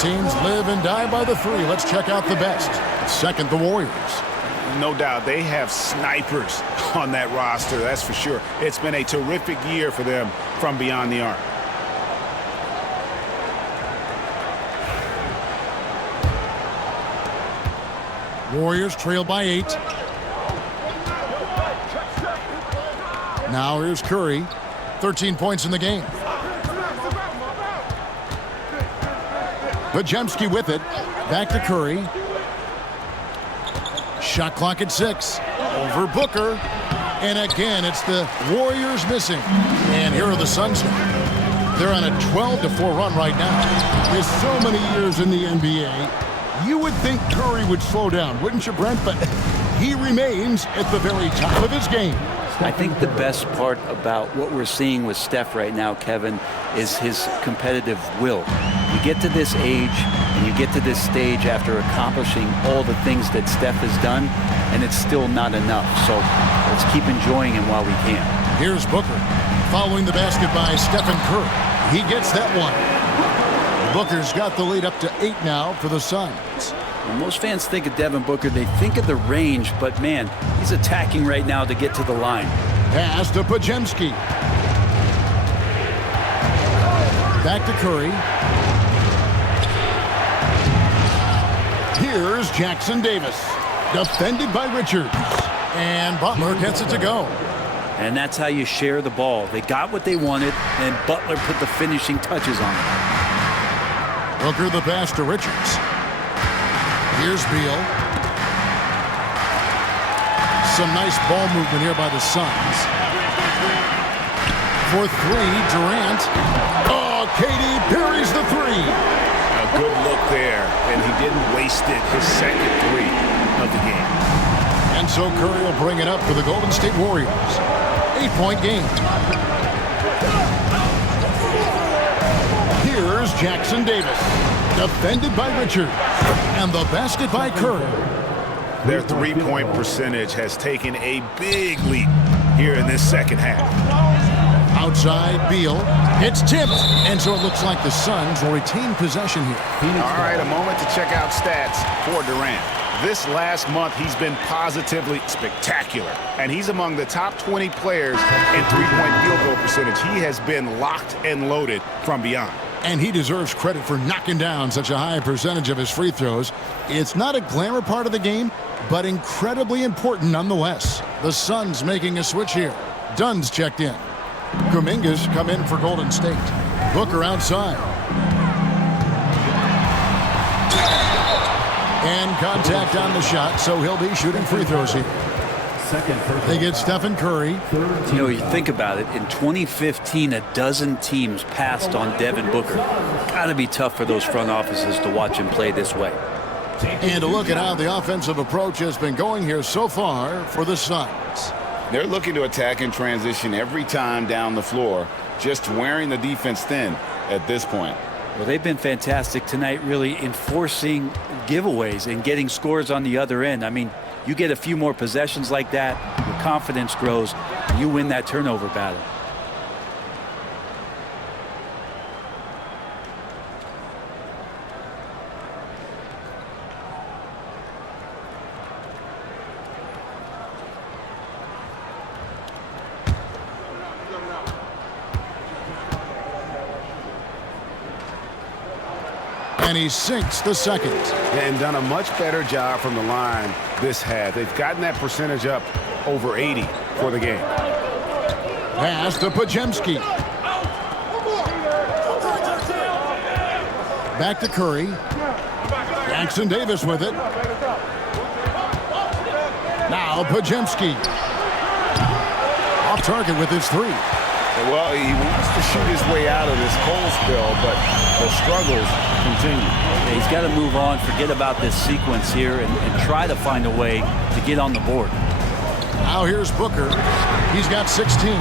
Teams live and die by the 3. Let's check out the best. Second, the Warriors. No doubt they have snipers on that roster, that's for sure. It's been a terrific year for them from beyond the arc. Warriors trail by 8. Now here's Curry. 13 points in the game. Podziemski with it. Back to Curry. Shot clock at 6. Over Booker. And again, it's the Warriors missing. And here are the Suns now. They're on a 12-4 run right now. With so many years in the NBA, you would think Curry would slow down, wouldn't you, Brent? But he remains at the very top of his game. I think the best part about what we're seeing with Steph right now, Kevin, is his competitive will. You get to this age and you get to this stage after accomplishing all the things that Steph has done, and it's still not enough. So let's keep enjoying him while we can. Here's Booker. Following the basket by Stephen Curry. He gets that one. Booker's got the lead up to 8 now for the Suns. When most fans think of Devin Booker, they think of the range, but man, he's attacking right now to get to the line. Pass to Podziemski. Back to Curry. Here's Jackson Davis. Defended by Richards. And Butler gets it to go. And that's how you share the ball. They got what they wanted, and Butler put the finishing touches on it. Booker the pass to Richards. Here's Beal. Some nice ball movement here by the Suns. For 3, Durant. Oh, Katie parries the 3. A good look there, and he didn't waste it. His second 3 of the game. And so Curry will bring it up for the Golden State Warriors. 8-point game. Here's Jackson Davis. Defended by Richards. And the basket by Curry. Their three-point percentage has taken a big leap here in this second half. Outside, Beal. It's tipped. And so it looks like the Suns will retain possession here. All right, a moment to check out stats for Durant. This last month, he's been positively spectacular. And he's among the top 20 players in three-point field goal percentage. He has been locked and loaded from beyond. And he deserves credit for knocking down such a high percentage of his free throws. It's not a glamour part of the game, but incredibly important nonetheless. The Suns making a switch here. Dunn's checked in. Kuminga's come in for Golden State. Booker outside. And contact on the shot, so he'll be shooting free throws here. They get Stephen Curry. You know, you think about it, in 2015, a dozen teams passed on Devin Booker. Gotta be tough for those front offices to watch him play this way. And to look at how the offensive approach has been going here so far for the Suns. They're looking to attack in transition every time down the floor, just wearing the defense thin at this point. Well, they've been fantastic tonight, really enforcing giveaways and getting scores on the other end. I mean, you get a few more possessions like that, your confidence grows, and you win that turnover battle. And he sinks the second. And done a much better job from the line this half. They've gotten that percentage up over 80 for the game. Pass to Podziemski. Back to Curry. Jackson Davis with it. Now Podziemski. Off target with his 3. Well, he wants to shoot his way out of this cold spell, but the struggles continue. Yeah, he's got to move on, forget about this sequence here, and try to find a way to get on the board. Now here's Booker. He's got 16.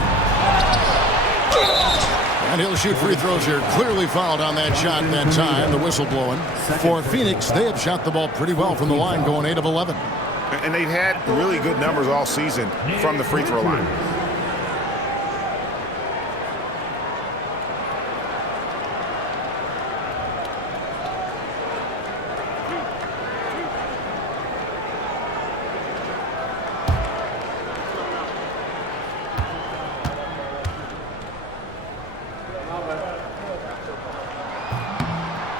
And he'll shoot free throws here. Clearly fouled on that shot that time, the whistle blowing. For Phoenix, they have shot the ball pretty well from the line, going 8 of 11. And they've had really good numbers all season from the free throw line.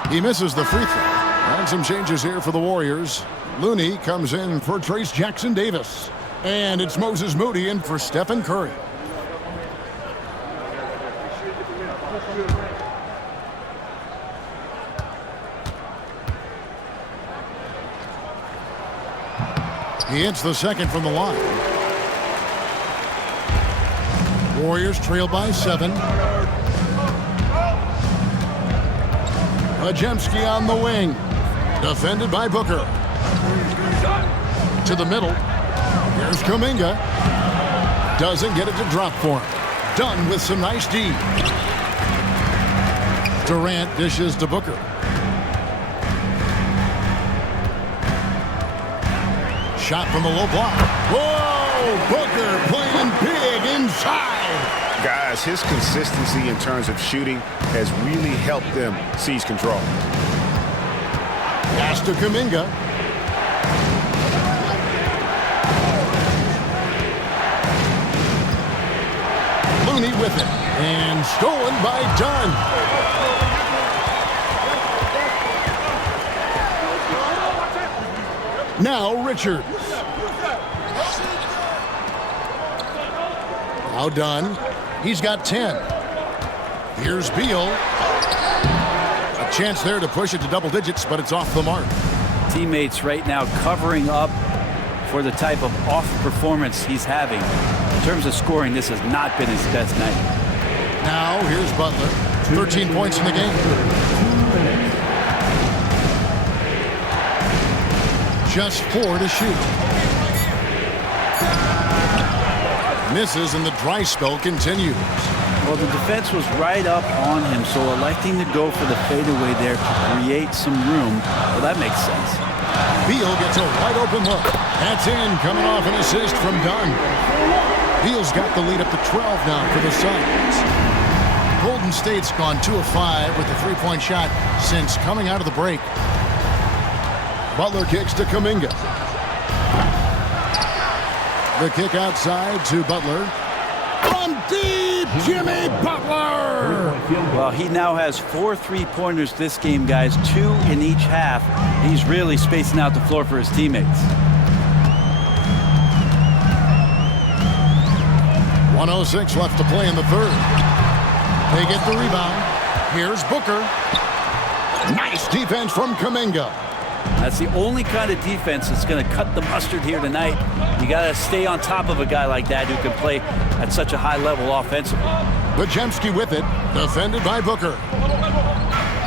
He misses the free throw. And some changes here for the Warriors. Looney comes in for Trace Jackson Davis. And it's Moses Moody in for Stephen Curry. He hits the second from the line. Warriors trail by 7. Podziemski on the wing. Defended by Booker. To the middle. Here's Kuminga. Doesn't get it to drop for him. Dunn with some nice D. Durant dishes to Booker. Shot from the low block. Whoa! Oh, Booker playing big inside. Guys, his consistency in terms of shooting has really helped them seize control. Pass to Kuminga. Looney with it. And stolen by Dunn. Now Richards. Now Dunn. He's got 10. Here's Beal. A chance there to push it to double digits, but it's off the mark. Teammates right now covering up for the type of off performance he's having. In terms of scoring, this has not been his best night. Now here's Butler. 13 points in the game. Just 4 to shoot. Misses and the dry spell continues. Well, the defense was right up on him, so electing to go for the fadeaway there to create some room, well, that makes sense. Beal gets a wide open look. That's in, coming off an assist from Dunn. Beal's got the lead up to 12 now for the Suns. Golden State's gone 2 of 5 with the three-point shot since coming out of the break. Butler kicks to Kuminga. The kick outside to Butler. From deep, Jimmy Butler! Well, he now has 4 three-pointers this game, guys, 2 in each half. He's really spacing out the floor for his teammates. 1:06 left to play in the third. They get the rebound. Here's Booker. Nice defense from Kuminga. That's the only kind of defense that's going to cut the mustard here tonight. You got to stay on top of a guy like that who can play at such a high level offensively. Podziemski with it, defended by Booker.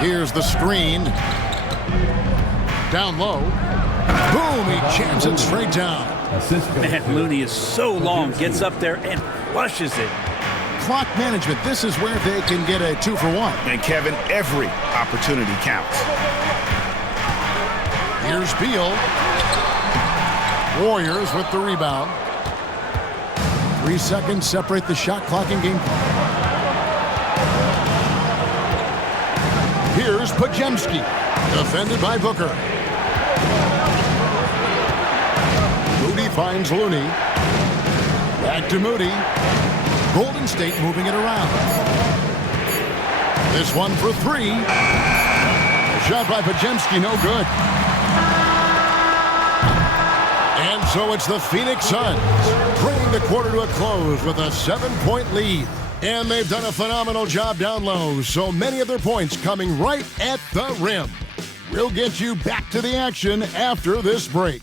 Here's the screen. Down low. Boom, he jams it straight down. Man, Looney is so long, gets up there and flushes it. Clock management, this is where they can get a 2 for 1. And Kevin, every opportunity counts. Here's Beal. Warriors with the rebound. 3 seconds separate the shot clock and game clock. Here's Podziemski, defended by Booker. Moody finds Looney. Back to Moody. Golden State moving it around. This one for 3. Shot by Podziemski, no good. And so it's the Phoenix Suns bringing the quarter to a close with a 7-point lead. And they've done a phenomenal job down low, so many of their points coming right at the rim. We'll get you back to the action after this break.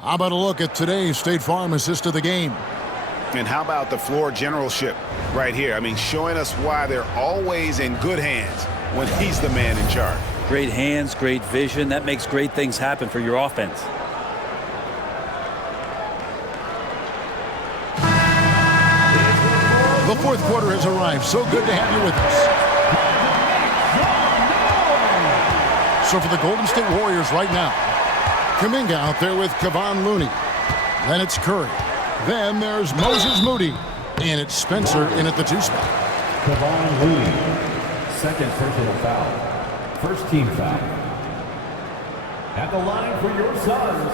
How about a look at today's State Farm assist of the game? And how about the floor generalship right here? I mean, showing us why they're always in good hands when he's the man in charge. Great hands, great vision. That makes great things happen for your offense. The fourth quarter has arrived. So good to have you with us. So for the Golden State Warriors right now, Kuminga out there with Kevon Looney. Then it's Curry. Then there's Moses Moody. And it's Spencer in at the 2 spot. Kevon Looney, second personal foul. First team foul. At the line for your Suns,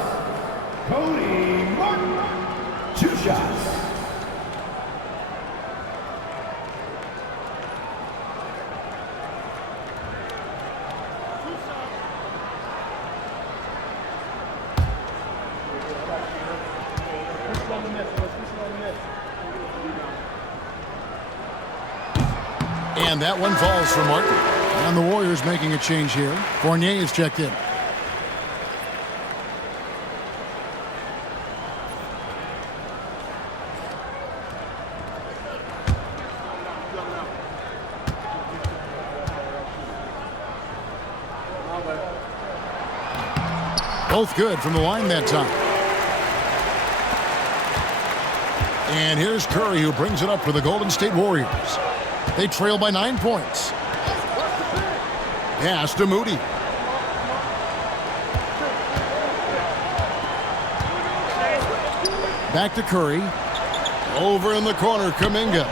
Cody Martin. 2 shots. And that one falls for Martin. And the Warriors making a change here. Fournier is checked in. Both good from the line that time. And here's Curry, who brings it up for the Golden State Warriors. They trail by 9 points. Pass to Moody. Back to Curry. Over in the corner, Kuminga.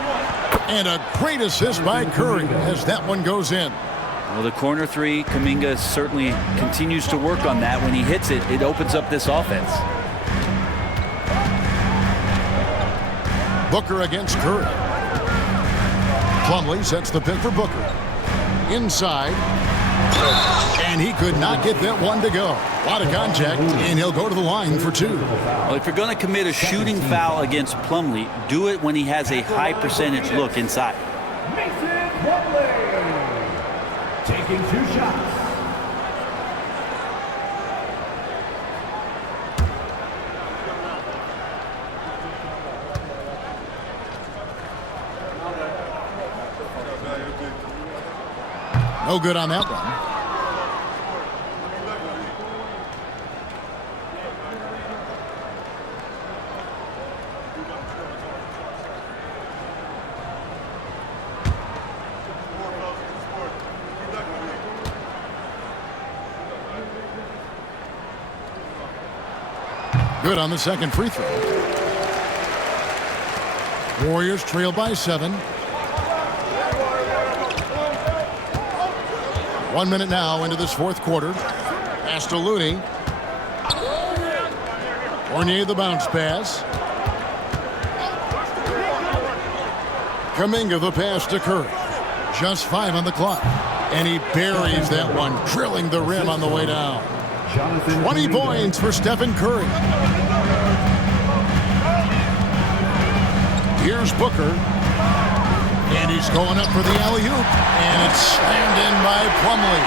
And a great assist by Curry as that one goes in. Well, the corner three, Kuminga certainly continues to work on that. When he hits it, it opens up this offense. Booker against Curry. Plumlee sets the pick for Booker. Inside. And he could not get that one to go. A lot of contact, and he'll go to the line for 2. Well, if you're going to commit a shooting foul against Plumlee, do it when he has a high percentage look inside. Taking 2 shots. No good on that one. Good on the second free throw. Warriors trail by 7. 1 minute now into this fourth quarter. Pass to Looney. Fournier the bounce pass. Kuminga the pass to Curry. Just 5 on the clock. And he buries that one, drilling the rim on the way down. 20 points for Stephen Curry. Here's Booker. And he's going up for the alley-oop. And it's slammed in by Plumlee.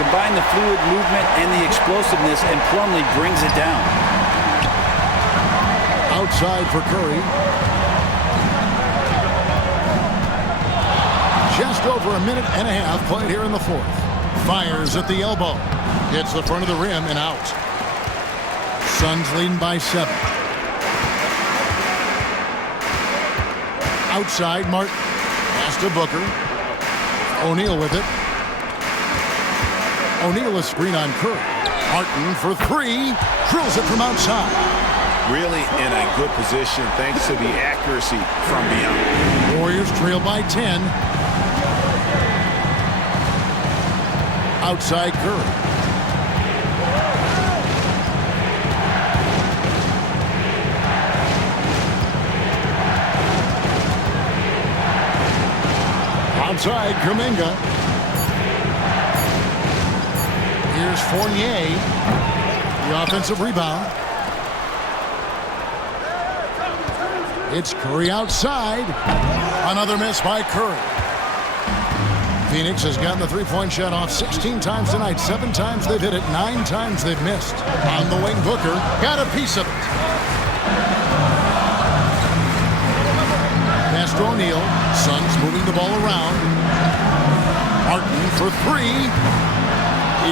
Combine the fluid movement and the explosiveness, and Plumlee brings it down. Outside for Curry. Just over a minute and a half played here in the fourth. Fires at the elbow. Hits the front of the rim and out. Suns leading by 7. Outside, Martin. Pass to Booker. O'Neal with it. O'Neal a screen on Curry. Martin for 3. Drills it from outside. Really in a good position thanks to the accuracy from beyond. Warriors trail by 10. Outside Curry. Outside Kuminga. Here's Fournier. The offensive rebound. It's Curry outside. Another miss by Curry. Phoenix has gotten the three-point shot off 16 times tonight. 7 times they've hit it. 9 times they've missed. On the wing, Booker got a piece of it. Pass to O'Neal. Suns moving the ball around. Martin for 3.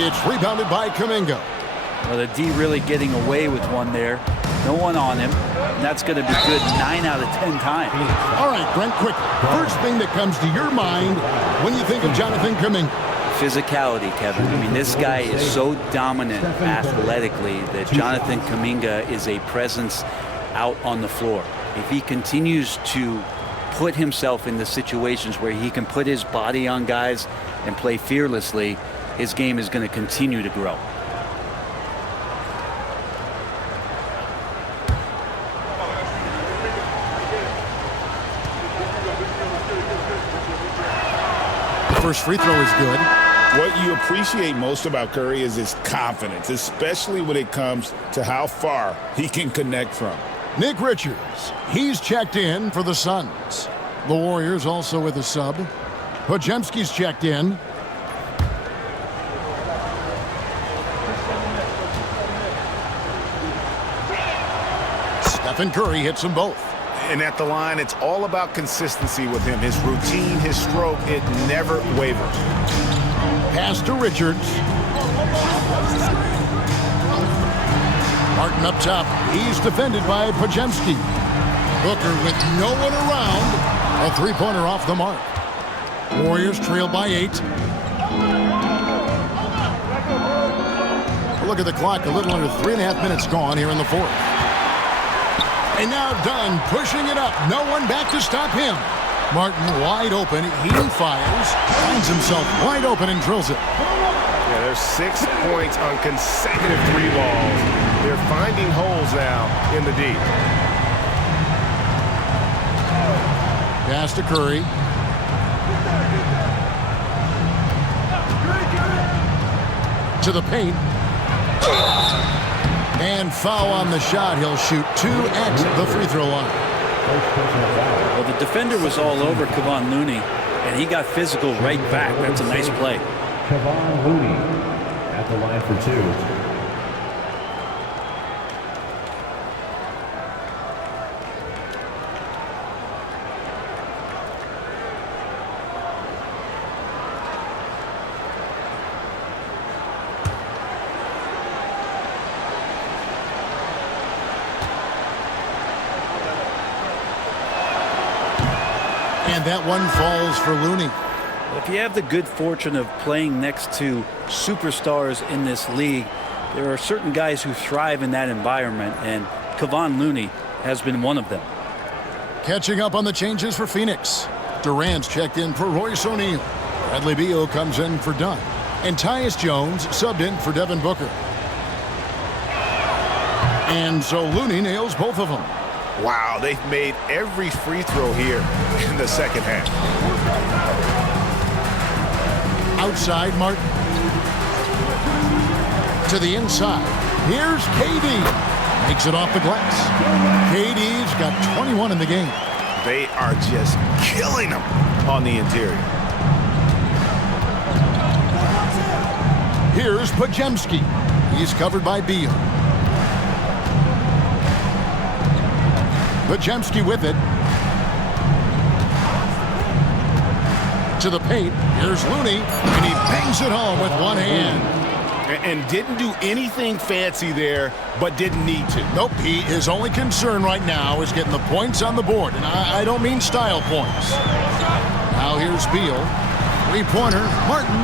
It's rebounded by Kuminga. Well, the D really getting away with one there. No one on him. And that's going to be good 9 out of 10 times. All right, Brent, quick. First thing that comes to your mind when you think of Jonathan Kuminga. Physicality, Kevin. I mean, this guy is so dominant athletically that Jonathan Kuminga is a presence out on the floor. If he continues to put himself in the situations where he can put his body on guys and play fearlessly, his game is going to continue to grow. First free throw is good. What you appreciate most about Curry is his confidence, especially when it comes to how far he can connect from. Nick Richards, he's checked in for the Suns. The Warriors also with a sub. Podziemski's checked in. Stephen Curry hits them both. And at the line, it's all about consistency with him. His routine, his stroke, it never wavers. Pass to Richards. Martin up top. He's defended by Podziemski. Booker with no one around. A three-pointer off the mark. Warriors trail by 8. Look at the clock. A little under 3.5 minutes gone here in the fourth. And now Dunn pushing it up. No one back to stop him. Martin wide open. He fires. Finds himself wide open and drills it. Yeah, there's 6 points on consecutive 3 balls. They're finding holes now in the D. Pass to Curry. To the paint. And foul on the shot. He'll shoot 2 at the free throw line. Well, the defender was all over Kevon Looney, and he got physical right back. That's a nice play. Kevon Looney at the line for 2. And that one falls for Looney. If you have the good fortune of playing next to superstars in this league, there are certain guys who thrive in that environment, and Kevon Looney has been one of them. Catching up on the changes for Phoenix. Durant's checked in for Royce O'Neal. Bradley Beal comes in for Dunn. And Tyus Jones subbed in for Devin Booker. And so Looney nails both of them. Wow, they've made every free throw here in the second half. Outside, Martin. To the inside. Here's KD. Makes it off the glass. KD's got 21 in the game. They are just killing them on the interior. Here's Podziemski. He's covered by Beal. Podziemski with it. To the paint. Here's Looney. And he bangs it home with one hand. And didn't do anything fancy there, but didn't need to. Nope. His only concern right now is getting the points on the board. And I don't mean style points. Now here's Beal. Three-pointer. Martin.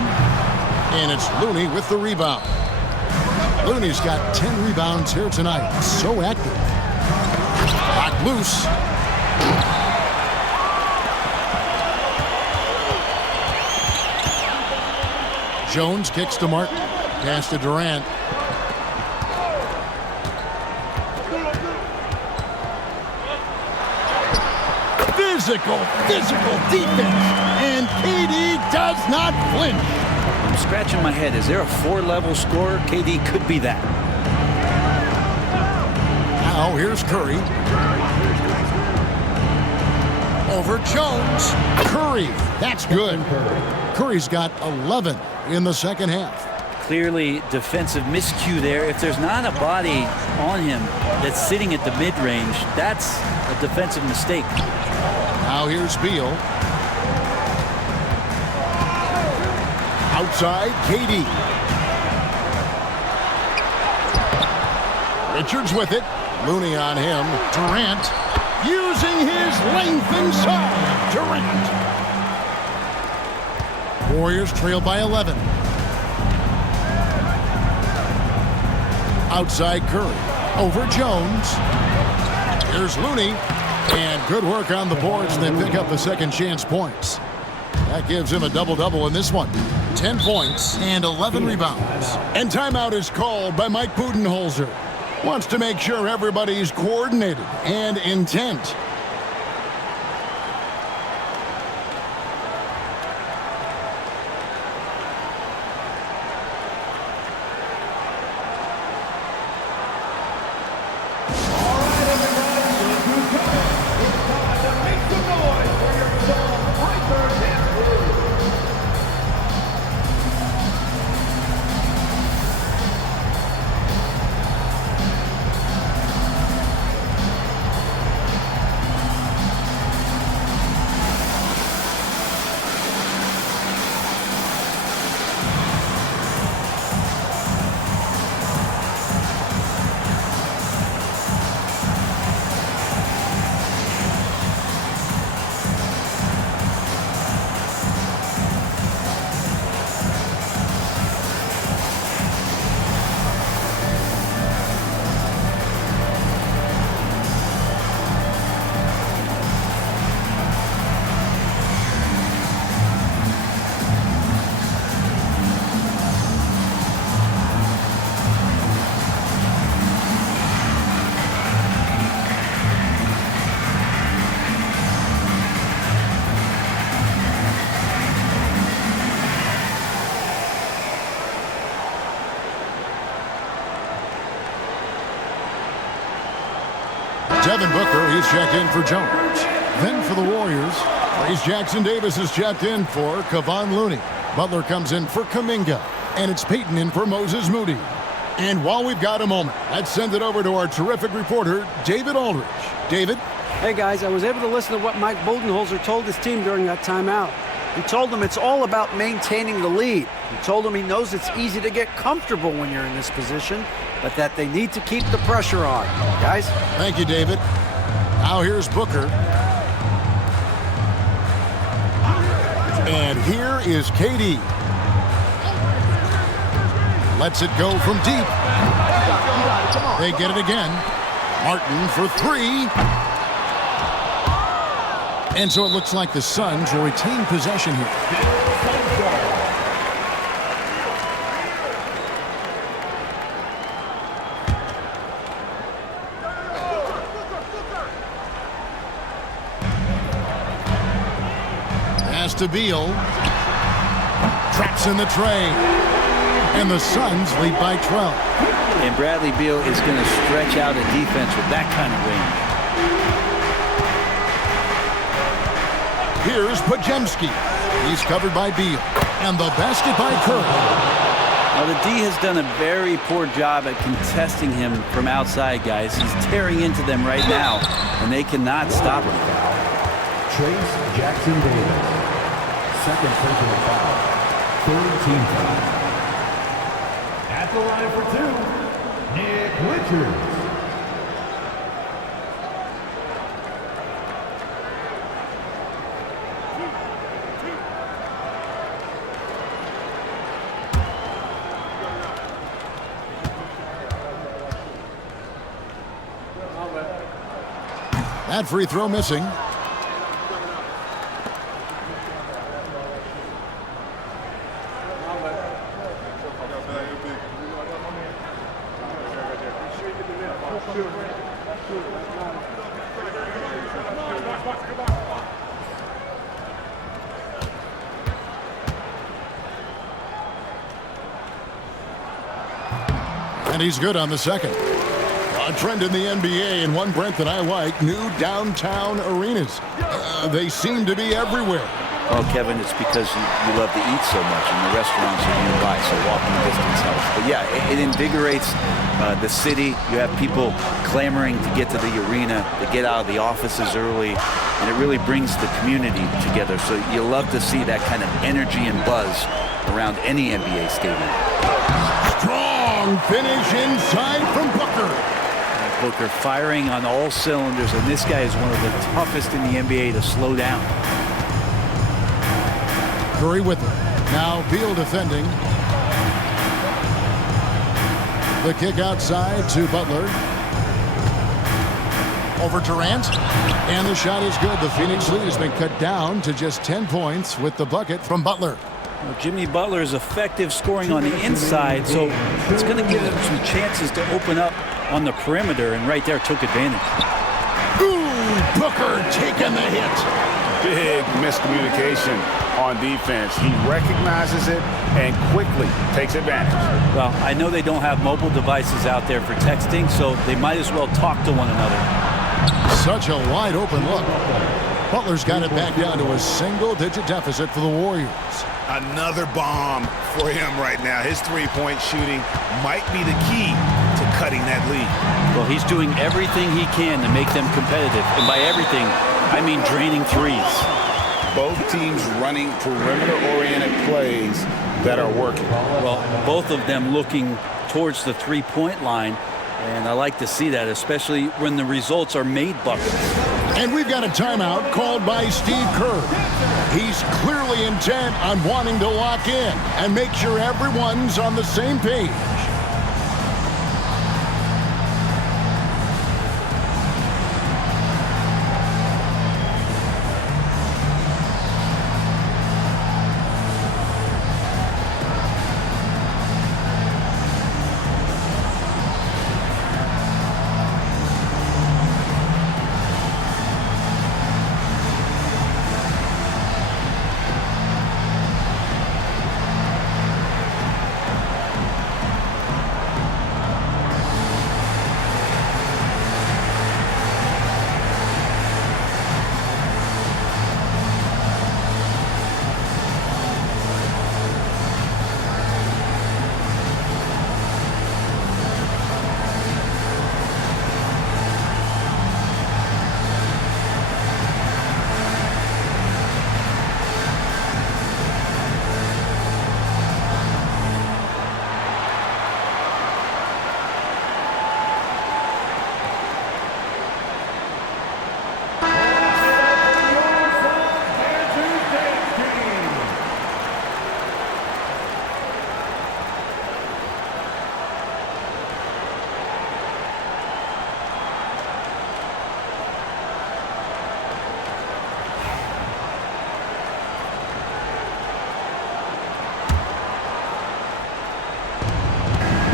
And it's Looney with the rebound. Looney's got 10 rebounds here tonight. So active. Locked loose. Jones kicks to Martin. Pass to Durant. Physical defense. And KD does not flinch. I'm scratching my head. Is there a 4-level scorer? KD could be that. Now here's Curry. Over Jones. Curry. That's good. Curry's got 11 in the second half. Clearly defensive miscue there. If there's not a body on him that's sitting at the mid-range, that's a defensive mistake. Now here's Beal. Outside, KD. Richards with it. Looney on him. Durant using his length inside. Durant. Warriors trail by 11. Outside Curry. Over Jones. Here's Looney. And good work on the boards. They pick up the second chance points. That gives him a double-double in this one. 10 points and 11 rebounds. And timeout is called by Mike Budenholzer. Wants to make sure everybody's coordinated and intent. Devin Booker, he's checked in for Jones. Then for the Warriors, Trace Jackson Davis is checked in for Kevon Looney. Butler comes in for Kuminga. And it's Payton in for Moses Moody. And while we've got a moment, let's send it over to our terrific reporter, David Aldridge. David? Hey, guys, I was able to listen to what Mike Budenholzer told his team during that timeout. He told them it's all about maintaining the lead. He told them he knows it's easy to get comfortable when you're in this position, but that they need to keep the pressure on. Guys? Thank you, David. Now here's Booker. And here is KD. Lets it go from deep. They get it again. Martin for three. And so it looks like the Suns will retain possession here. Pass to Beal. Traps in the tray. And the Suns lead by 12. And Bradley Beal is going to stretch out a defense with that kind of range. Here's Podziemski. He's covered by Beal. And the basket by Curry. Now, the D has done a very poor job at contesting him from outside, guys. He's tearing into them right now, and they cannot stop him. Trace Jackson Davis. Second personal foul. Third team foul. At the line for two, Nick Richards. That free throw missing. And he's good on the second. A trend in the NBA, and one, Brent, that I like, new downtown arenas. They seem to be everywhere. Well, Kevin, it's because you love to eat so much, and the restaurants are nearby, so walking distance helps. But yeah, it invigorates the city. You have people clamoring to get to the arena, to get out of the offices early, and it really brings the community together. So you love to see that kind of energy and buzz around any NBA stadium. Strong finish inside from Booker. Booker firing on all cylinders, and this guy is one of the toughest in the NBA to slow down. Curry with it. Now Beal defending. The kick outside to Butler. Over Durant. And the shot is good. The Phoenix lead has been cut down to just 10 points with the bucket from Butler. Well, Jimmy Butler is effective scoring on the inside, so it's going to give him some chances to open up on the perimeter, and right there took advantage. Ooh, Booker taking the hit. Big miscommunication on defense. He recognizes it and quickly takes advantage. Well, I know they don't have mobile devices out there for texting, so they might as well talk to one another. Such a wide open look. Butler's got it back down to a single-digit deficit for the Warriors. Another bomb for him right now. His three-point shooting might be the key to cutting that lead. Well, he's doing everything he can to make them competitive. And by everything, I mean draining threes. Both teams running perimeter-oriented plays that are working. Well, both of them looking towards the three-point line. And I like to see that, especially when the results are made buckets. And we've got a timeout called by Steve Kerr. He's clearly intent on wanting to lock in and make sure everyone's on the same page.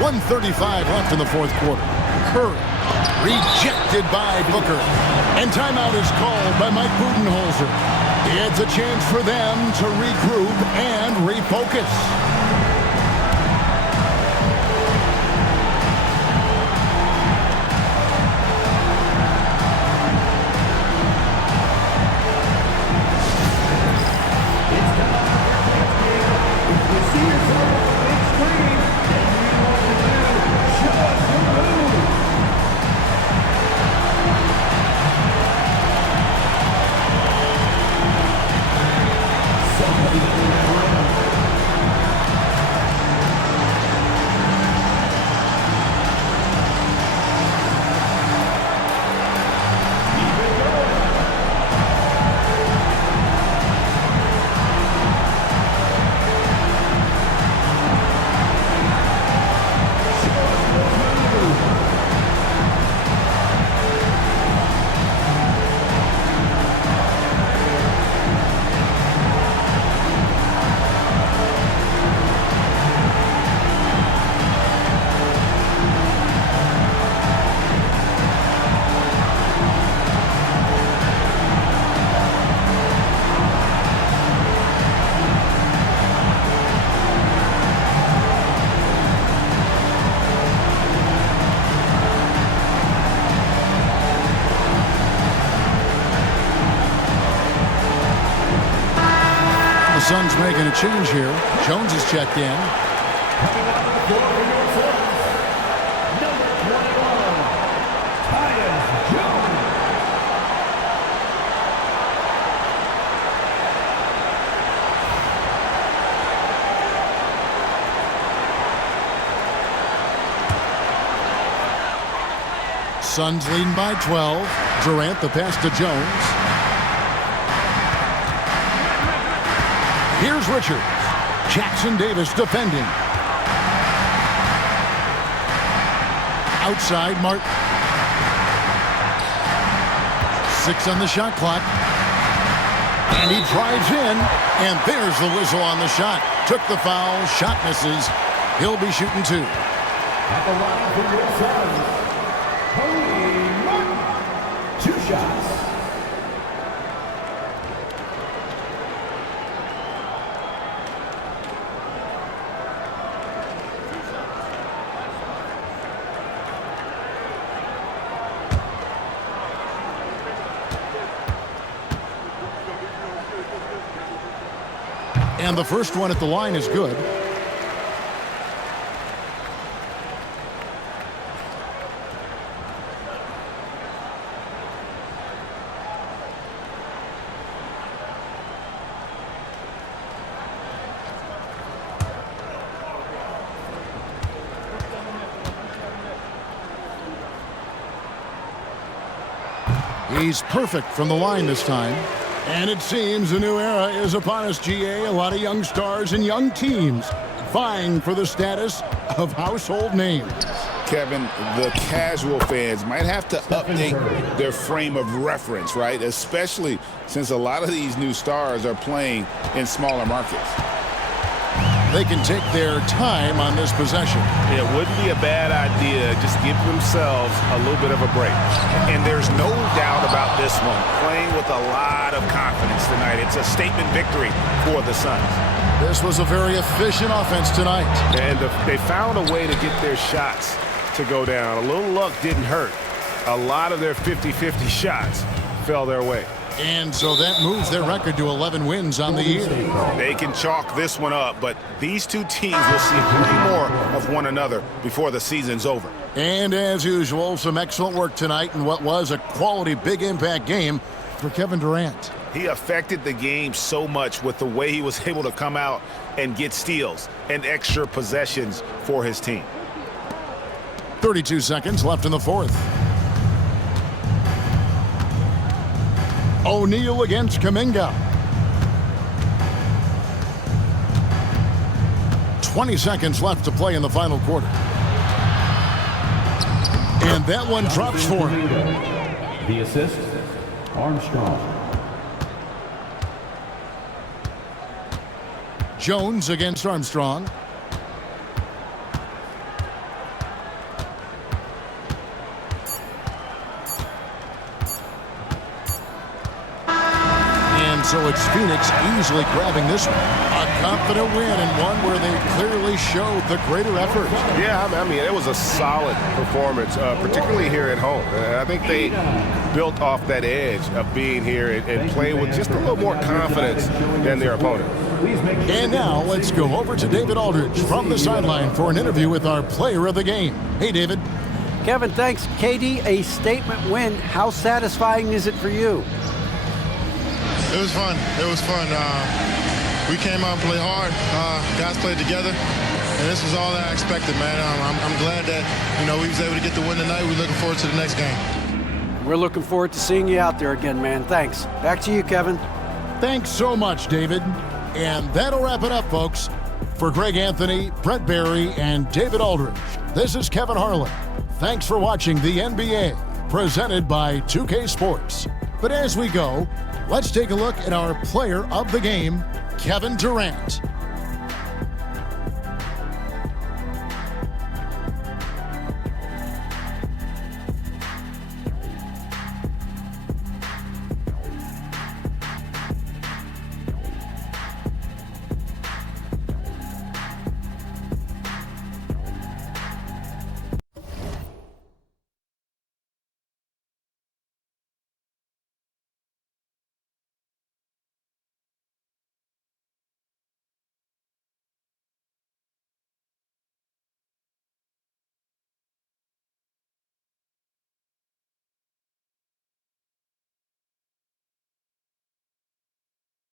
1:35 left in the fourth quarter. Curry rejected by Booker. And timeout is called by Mike Budenholzer. It's a chance for them to regroup and refocus. Suns making a change here. Jones is checked in. Coming out of the floor for your Suns, number 21, Tyus Jones. Suns leading by 12. Durant the pass to Jones. Here's Richards. Jackson Davis defending. Outside, Martin. 6 on the shot clock. And he drives in. And there's the whistle on the shot. Took the foul. Shot misses. He'll be shooting 2. At the line for your Suns, Cody Martin. 2 shots. And the first one at the line is good. He's perfect from the line this time. And it seems a new era is upon us, GA. A lot of young stars and young teams vying for the status of household names. Kevin, the casual fans might have to update their frame of reference, right? Especially since a lot of these new stars are playing in smaller markets. They can take their time on this possession. It wouldn't be a bad idea. Just give themselves a little bit of a break. And there's no doubt about this one. Playing with a lot of confidence tonight. It's a statement victory for the Suns. This was a very efficient offense tonight. And they found a way to get their shots to go down. A little luck didn't hurt. A lot of their 50-50 shots fell their way. And so that moves their record to 11 wins on the year. They can chalk this one up, but these two teams will see plenty more of one another before the season's over. And as usual, some excellent work tonight in what was a quality big impact game for Kevin Durant. He affected the game so much with the way he was able to come out and get steals and extra possessions for his team. 32 seconds left in the fourth. O'Neal against Kuminga. 20 seconds left to play in the final quarter. And that one drops for him. The assist, Armstrong. Jones against Armstrong. So it's Phoenix easily grabbing this one. A confident win and one where they clearly showed the greater effort. Yeah, I mean, it was a solid performance, particularly here at home. I think they built off that edge of being here and playing with just a little more confidence than their opponent. And now let's go over to David Aldridge from the sideline for an interview with our player of the game. Hey, David. Kevin, thanks. KD, a statement win. How satisfying is it for you? It was fun. It was fun. We came out and played hard. Guys played together, and this was all that I expected, man. I'm glad that, we was able to get the win tonight. We're looking forward to the next game. We're looking forward to seeing you out there again, man. Thanks. Back to you, Kevin. Thanks so much, David. And that'll wrap it up, folks. For Greg Anthony, Brett Barry, and David Aldridge, this is Kevin Harlan. Thanks for watching the NBA, presented by 2K Sports. But as we go, let's take a look at our player of the game, Kevin Durant.